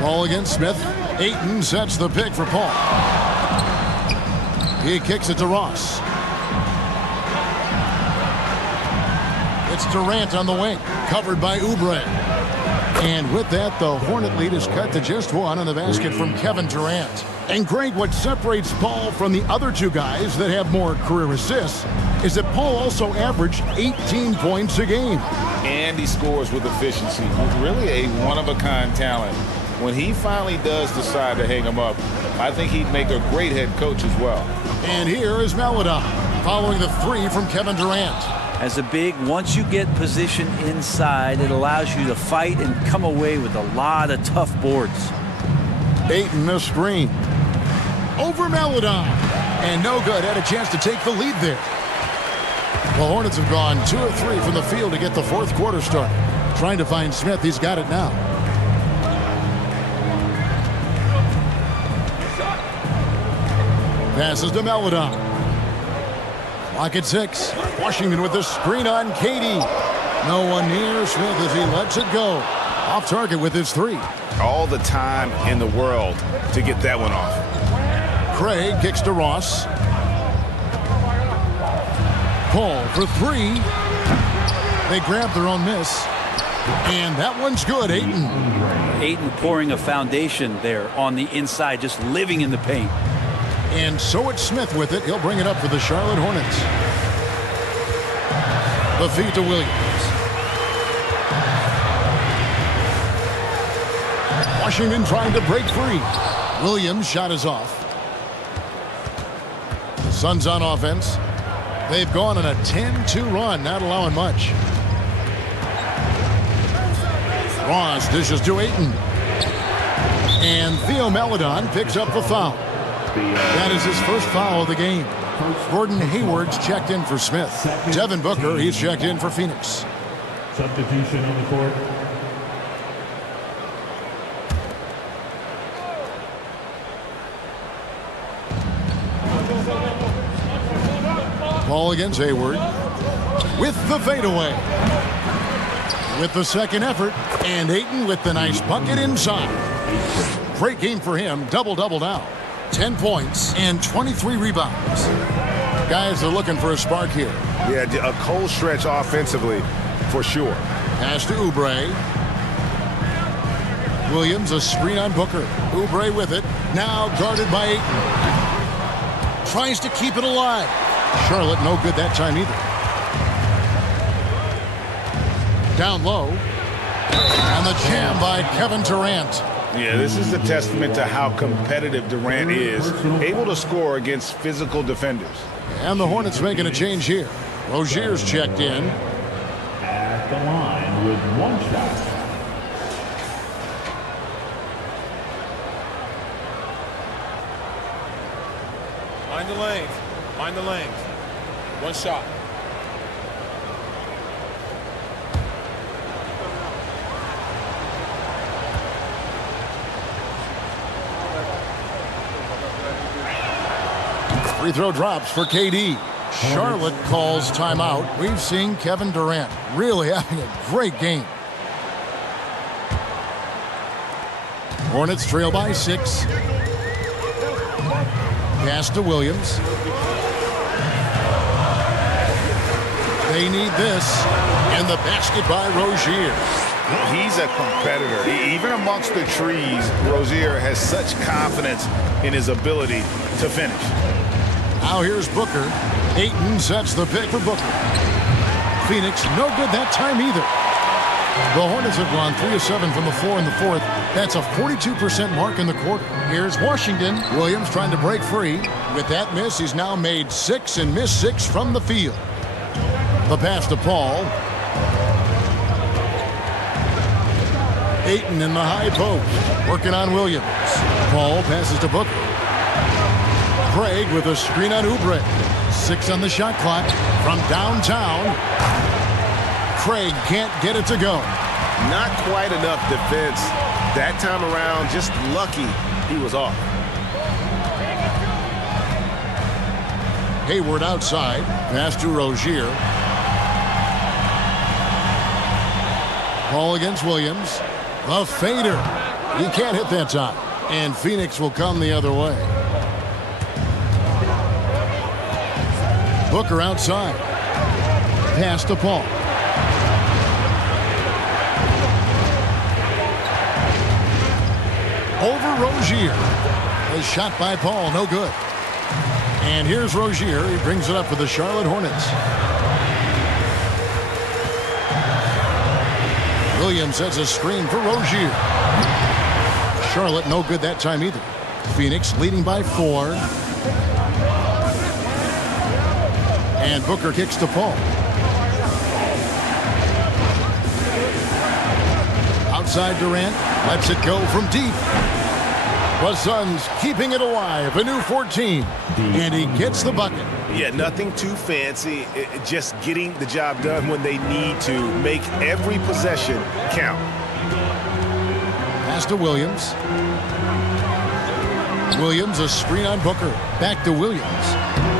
Ball against Smith. Ayton sets the pick for Paul. He kicks it to Ross. It's Durant on the wing, covered by Oubre. And with that, the Hornet lead is cut to just one on the basket from Kevin Durant. And Greg, what separates Paul from the other two guys that have more career assists is that Paul also averaged 18 points a game. And he scores with efficiency, with really a one-of-a-kind talent. When he finally does decide to hang him up, I think he'd make a great head coach as well. And here is Maledon following the three from Kevin Durant. As a big, once you get position inside, it allows you to fight and come away with a lot of tough boards. Ayton the screen. Over Maledon. And no good. Had a chance to take the lead there. The Hornets have gone 2 of 3 from the field to get the fourth quarter started. Trying to find Smith. He's got it now. Passes to Maledon. Clock at 6. Washington with the screen on KD. No one near Smith as he lets it go. Off target with his three. All the time in the world to get that one off. Craig kicks to Ross. Paul for three. They grab their own miss. And that one's good, Ayton. Ayton pouring a foundation there on the inside, just living in the paint. And so it's Smith with it. He'll bring it up for the Charlotte Hornets. The feed to Williams. Washington trying to break free. Williams' shot is off. The Suns on offense. They've gone on a 10-2 run, not allowing much. Ross dishes to Ayton. And Theo Maledon picks up the foul. That is his first foul of the game. Gordon Hayward's checked in for Smith. Devin Booker, he's checked in for Phoenix. Substitution on the court. Ball against Hayward. With the fadeaway. With the second effort. And Ayton with the nice bucket inside. Great game for him. Double-double now. 10 points and 23 rebounds. Guys are looking for a spark here. Yeah, a cold stretch offensively, for sure. Pass to Oubre. Williams, a screen on Booker. Oubre with it. Now guarded by Ayton. Tries to keep it alive. Charlotte no good that time either. Down low. And the jam by Kevin Durant. Yeah, this is a testament to how competitive Durant is, able to score against physical defenders. And the Hornets making a change here. Rozier's checked in. At the line with one shot. Mind the lanes. Mind the lanes. One shot. Free throw drops for KD. Charlotte calls timeout. We've seen Kevin Durant really having a great game. Hornets trail by 6. Pass to Williams. They need this. And the basket by Rozier. He's a competitor. Even amongst the trees, Rozier has such confidence in his ability to finish. Now here's Booker. Ayton sets the pick for Booker. Phoenix no good that time either. The Hornets have gone 3 of 7 from the floor in the fourth. That's a 42% mark in the quarter. Here's Washington. Williams trying to break free. With that miss, he's now made 6 and missed 6 from the field. The pass to Paul. Ayton in the high post. Working on Williams. Paul passes to Booker. Craig with a screen on Oubre. 6 on the shot clock from downtown. Craig can't get it to go. Not quite enough defense. That time around, just lucky he was off. Hayward outside. Pass to Rozier. Ball against Williams. The fader. He can't hit that time. And Phoenix will come the other way. Booker outside. Pass to Paul. Over Rozier. A shot by Paul, no good. And here's Rozier. He brings it up for the Charlotte Hornets. Williams has a screen for Rozier. Charlotte no good that time either. Phoenix leading by 4. And Booker kicks to Paul. Outside Durant. Lets it go from deep. The Suns keeping it alive. A new 14. And he gets the bucket. Yeah, nothing too fancy. Just getting the job done when they need to. Make every possession count. Pass to Williams. Williams, a screen on Booker. Back to Williams.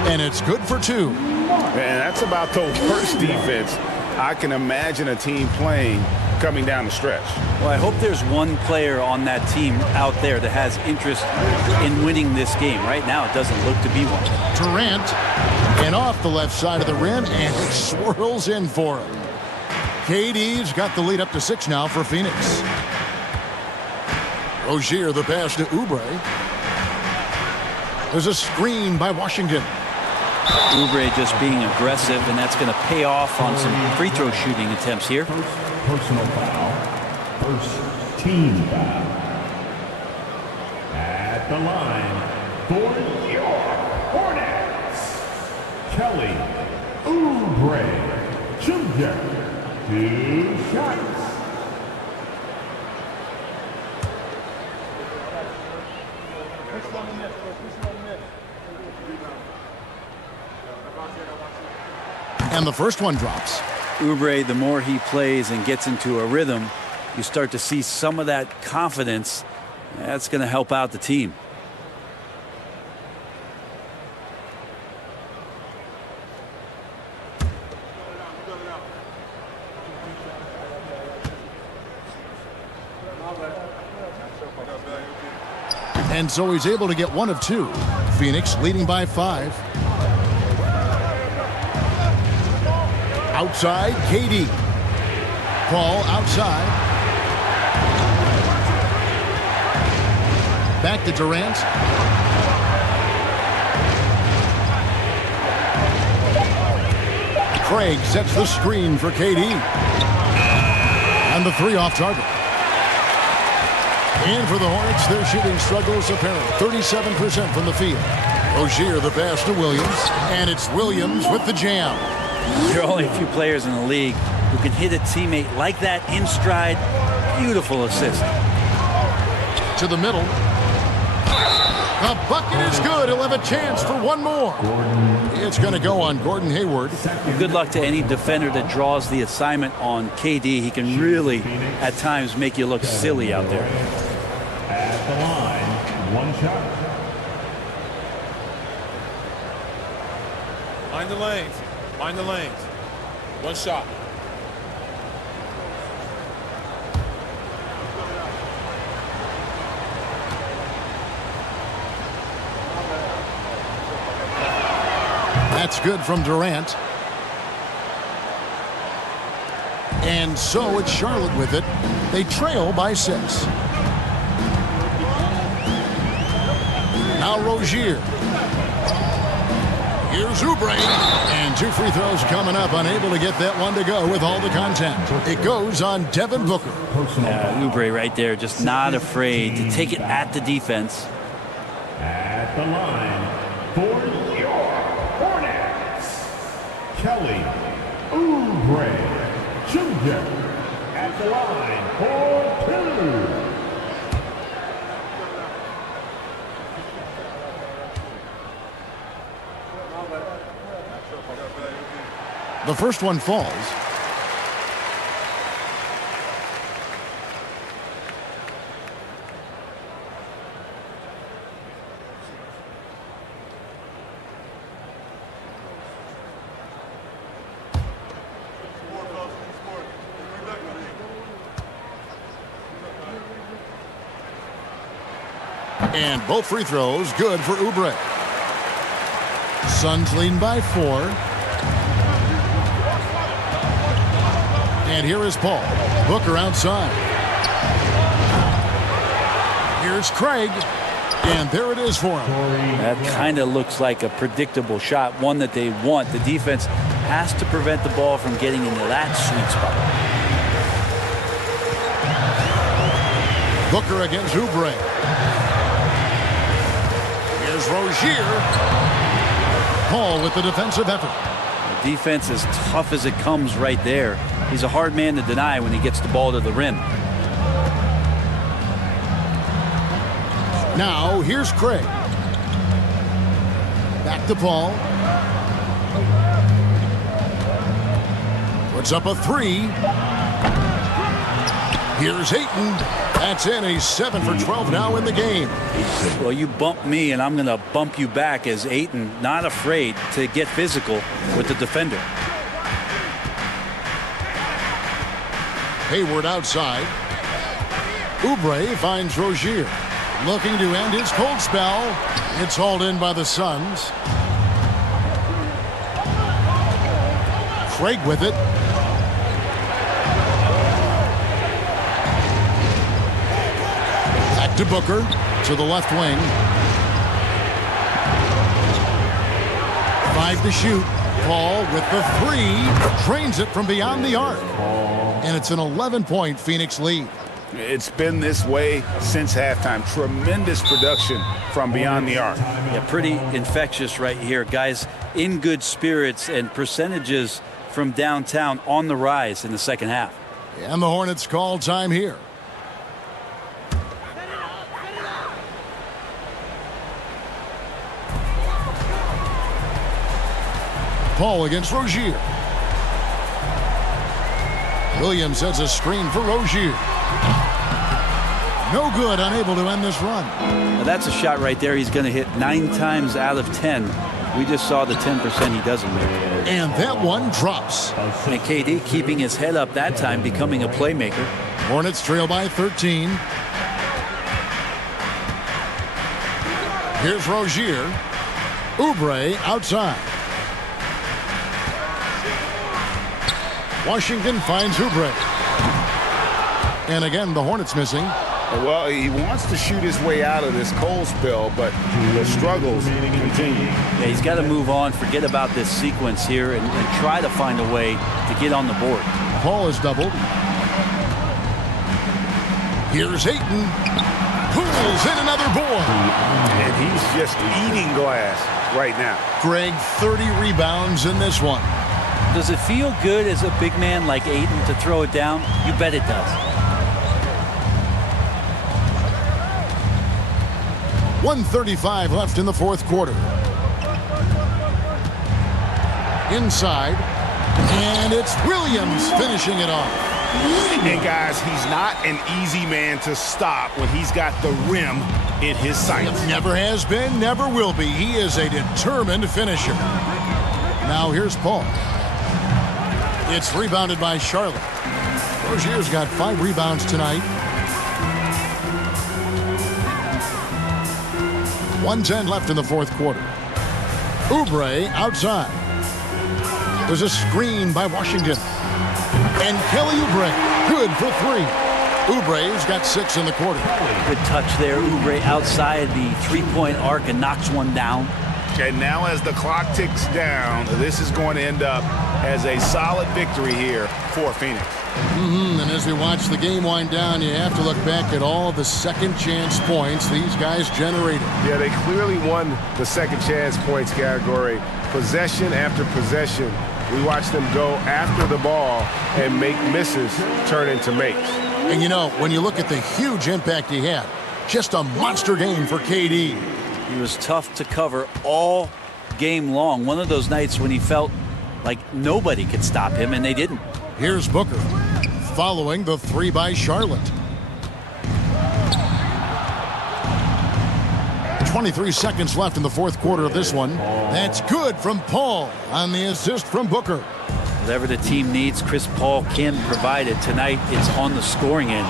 And it's good for 2. Man, that's about the worst defense I can imagine a team playing coming down the stretch. Well, I hope there's one player on that team out there that has interest in winning this game. Right now, it doesn't look to be one. Durant, and off the left side of the rim, and it swirls in for him. KD's got the lead up to 6 now for Phoenix. Rozier, the pass to Oubre. There's a screen by Washington. Oubre just being aggressive, and that's going to pay off on some free throw shooting attempts here. Personal foul. First team foul. At the line for your Hornets, Kelly Oubre Jr. 2 shots. And the first one drops. Oubre, the more he plays and gets into a rhythm, you start to see some of that confidence. That's going to help out the team. And so he's able to get 1 of 2. Phoenix leading by 5. Outside, KD. Paul outside. Back to Durant. Craig sets the screen for KD. And the 3 off target. And for the Hornets, their shooting struggles apparent. 37% from the field. Rozier, the pass to Williams. And it's Williams with the jam. There are only a few players in the league who can hit a teammate like that in stride. Beautiful assist. To the middle. The bucket is good. He'll have a chance for 1 more. It's going to go on Gordon Hayward. Good luck to any defender that draws the assignment on KD. He can really, at times, make you look silly out there. At the line, 1 shot. Find the lanes. Find the lanes. 1 shot. That's good from Durant. And so it's Charlotte with it. They trail by 6. Now Rozier. Here's Oubre. And 2 free throws coming up. Unable to get that one to go with all the contact. It goes on Devin Booker. Oubre right there, just not afraid to take it at the defense. At the line for your Hornets, Kelly Oubre Jr. At the line for 2. The first one falls. And both free throws good for Oubre. Suns leading by 4. And here is Paul. Booker outside. Here's Craig. And there it is for him. That kind of looks like a predictable shot, one that they want. The defense has to prevent the ball from getting into that sweet spot. Booker against Oubre. Here's Rozier. Paul with the defensive effort. The defense as tough as it comes right there. He's a hard man to deny when he gets the ball to the rim. Now here's Craig. Back to Paul. Puts up a 3. Here's Ayton. That's in. He's 7 for 12 now in the game. Well, you bump me, and I'm going to bump you back as Ayton, not afraid to get physical with the defender. Hayward outside. Oubre finds Rozier. Looking to end his cold spell. It's hauled in by the Suns. Craig with it. Back to Booker. To the left wing. 5 to shoot. Paul with the 3. Drains it from beyond the arc. And it's an 11-point Phoenix lead. It's been this way since halftime. Tremendous production from beyond the arc. Yeah, pretty infectious right here. Guys in good spirits and percentages from downtown on the rise in the second half. And the Hornets call time here. Paul against Rozier. Williams sets a screen for Rozier. No good, unable to end this run. Now that's a shot right there he's going to hit 9 times out of 10. We just saw the 10% he doesn't make. And that one drops. And KD keeping his head up that time, becoming a playmaker. Hornets trail by 13. Here's Rozier. Oubre outside. Washington finds Oubre. And again, the Hornets missing. Well, he wants to shoot his way out of this cold spell, but the struggles continue. Yeah, he's got to move on, forget about this sequence here, and try to find a way to get on the board. Paul is doubled. Here's Ayton. Pulls in another board. And he's just eating glass right now. Greg, 30 rebounds in this one. Does it feel good as a big man like Ayton to throw it down? You bet it does. 1:35 left in the fourth quarter. Inside. And it's Williams finishing it off. And guys, he's not an easy man to stop when he's got the rim in his sights. Never has been, never will be. He is a determined finisher. Now here's Paul. It's rebounded by Charlotte. Rozier's got 5 rebounds tonight. 1:10 left in the fourth quarter. Oubre outside. There's a screen by Washington. And Kelly Oubre, good for 3. Oubre's got 6 in the quarter. Good touch there. Oubre outside the three-point arc and knocks one down. And now as the clock ticks down, this is going to end up as a solid victory here for Phoenix. And as we watch the game wind down, you have to look back at all the second chance points these guys generated. Yeah, they clearly won the second chance points category. Possession after possession, we watched them go after the ball and make misses turn into makes. And you know, when you look at the huge impact he had, just a monster game for KD. He was tough to cover all game long. One of those nights when he felt like nobody could stop him, and they didn't. Here's Booker, following the 3 by Charlotte. 23 seconds left in the fourth quarter of this one. That's good from Paul on the assist from Booker. Whatever the team needs, Chris Paul can provide it. Tonight, it's on the scoring end.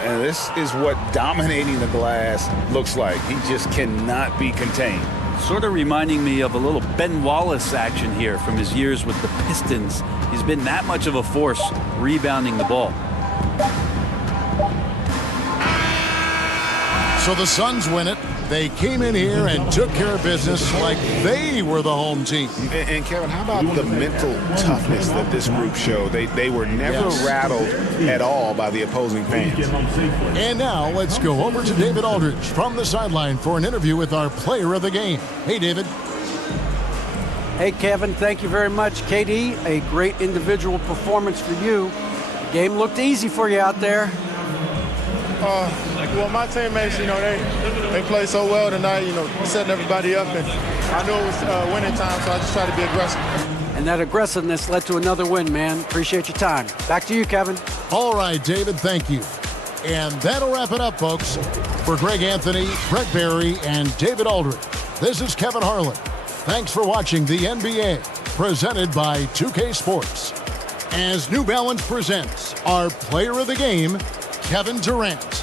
And this is what dominating the glass looks like. He just cannot be contained. Sort of reminding me of a little Ben Wallace action here from his years with the Pistons. He's been that much of a force rebounding the ball. So the Suns win it. They came in here and took care of business like they were the home team. And Kevin, how about the mental toughness that this group showed? They were never rattled at all by the opposing fans. And now let's go over to David Aldridge from the sideline for an interview with our player of the game. Hey, David. Hey, Kevin, thank you very much. KD, a great individual performance for you. The game looked easy for you out there. Well, my teammates, they played so well tonight, setting everybody up. And I knew it was winning time, so I just tried to be aggressive. And that aggressiveness led to another win, man. Appreciate your time. Back to you, Kevin. All right, David, thank you. And that'll wrap it up, folks. For Greg Anthony, Brett Barry, and David Aldridge, this is Kevin Harlan. Thanks for watching the NBA, presented by 2K Sports. As New Balance presents our player of the game, Kevin Durant.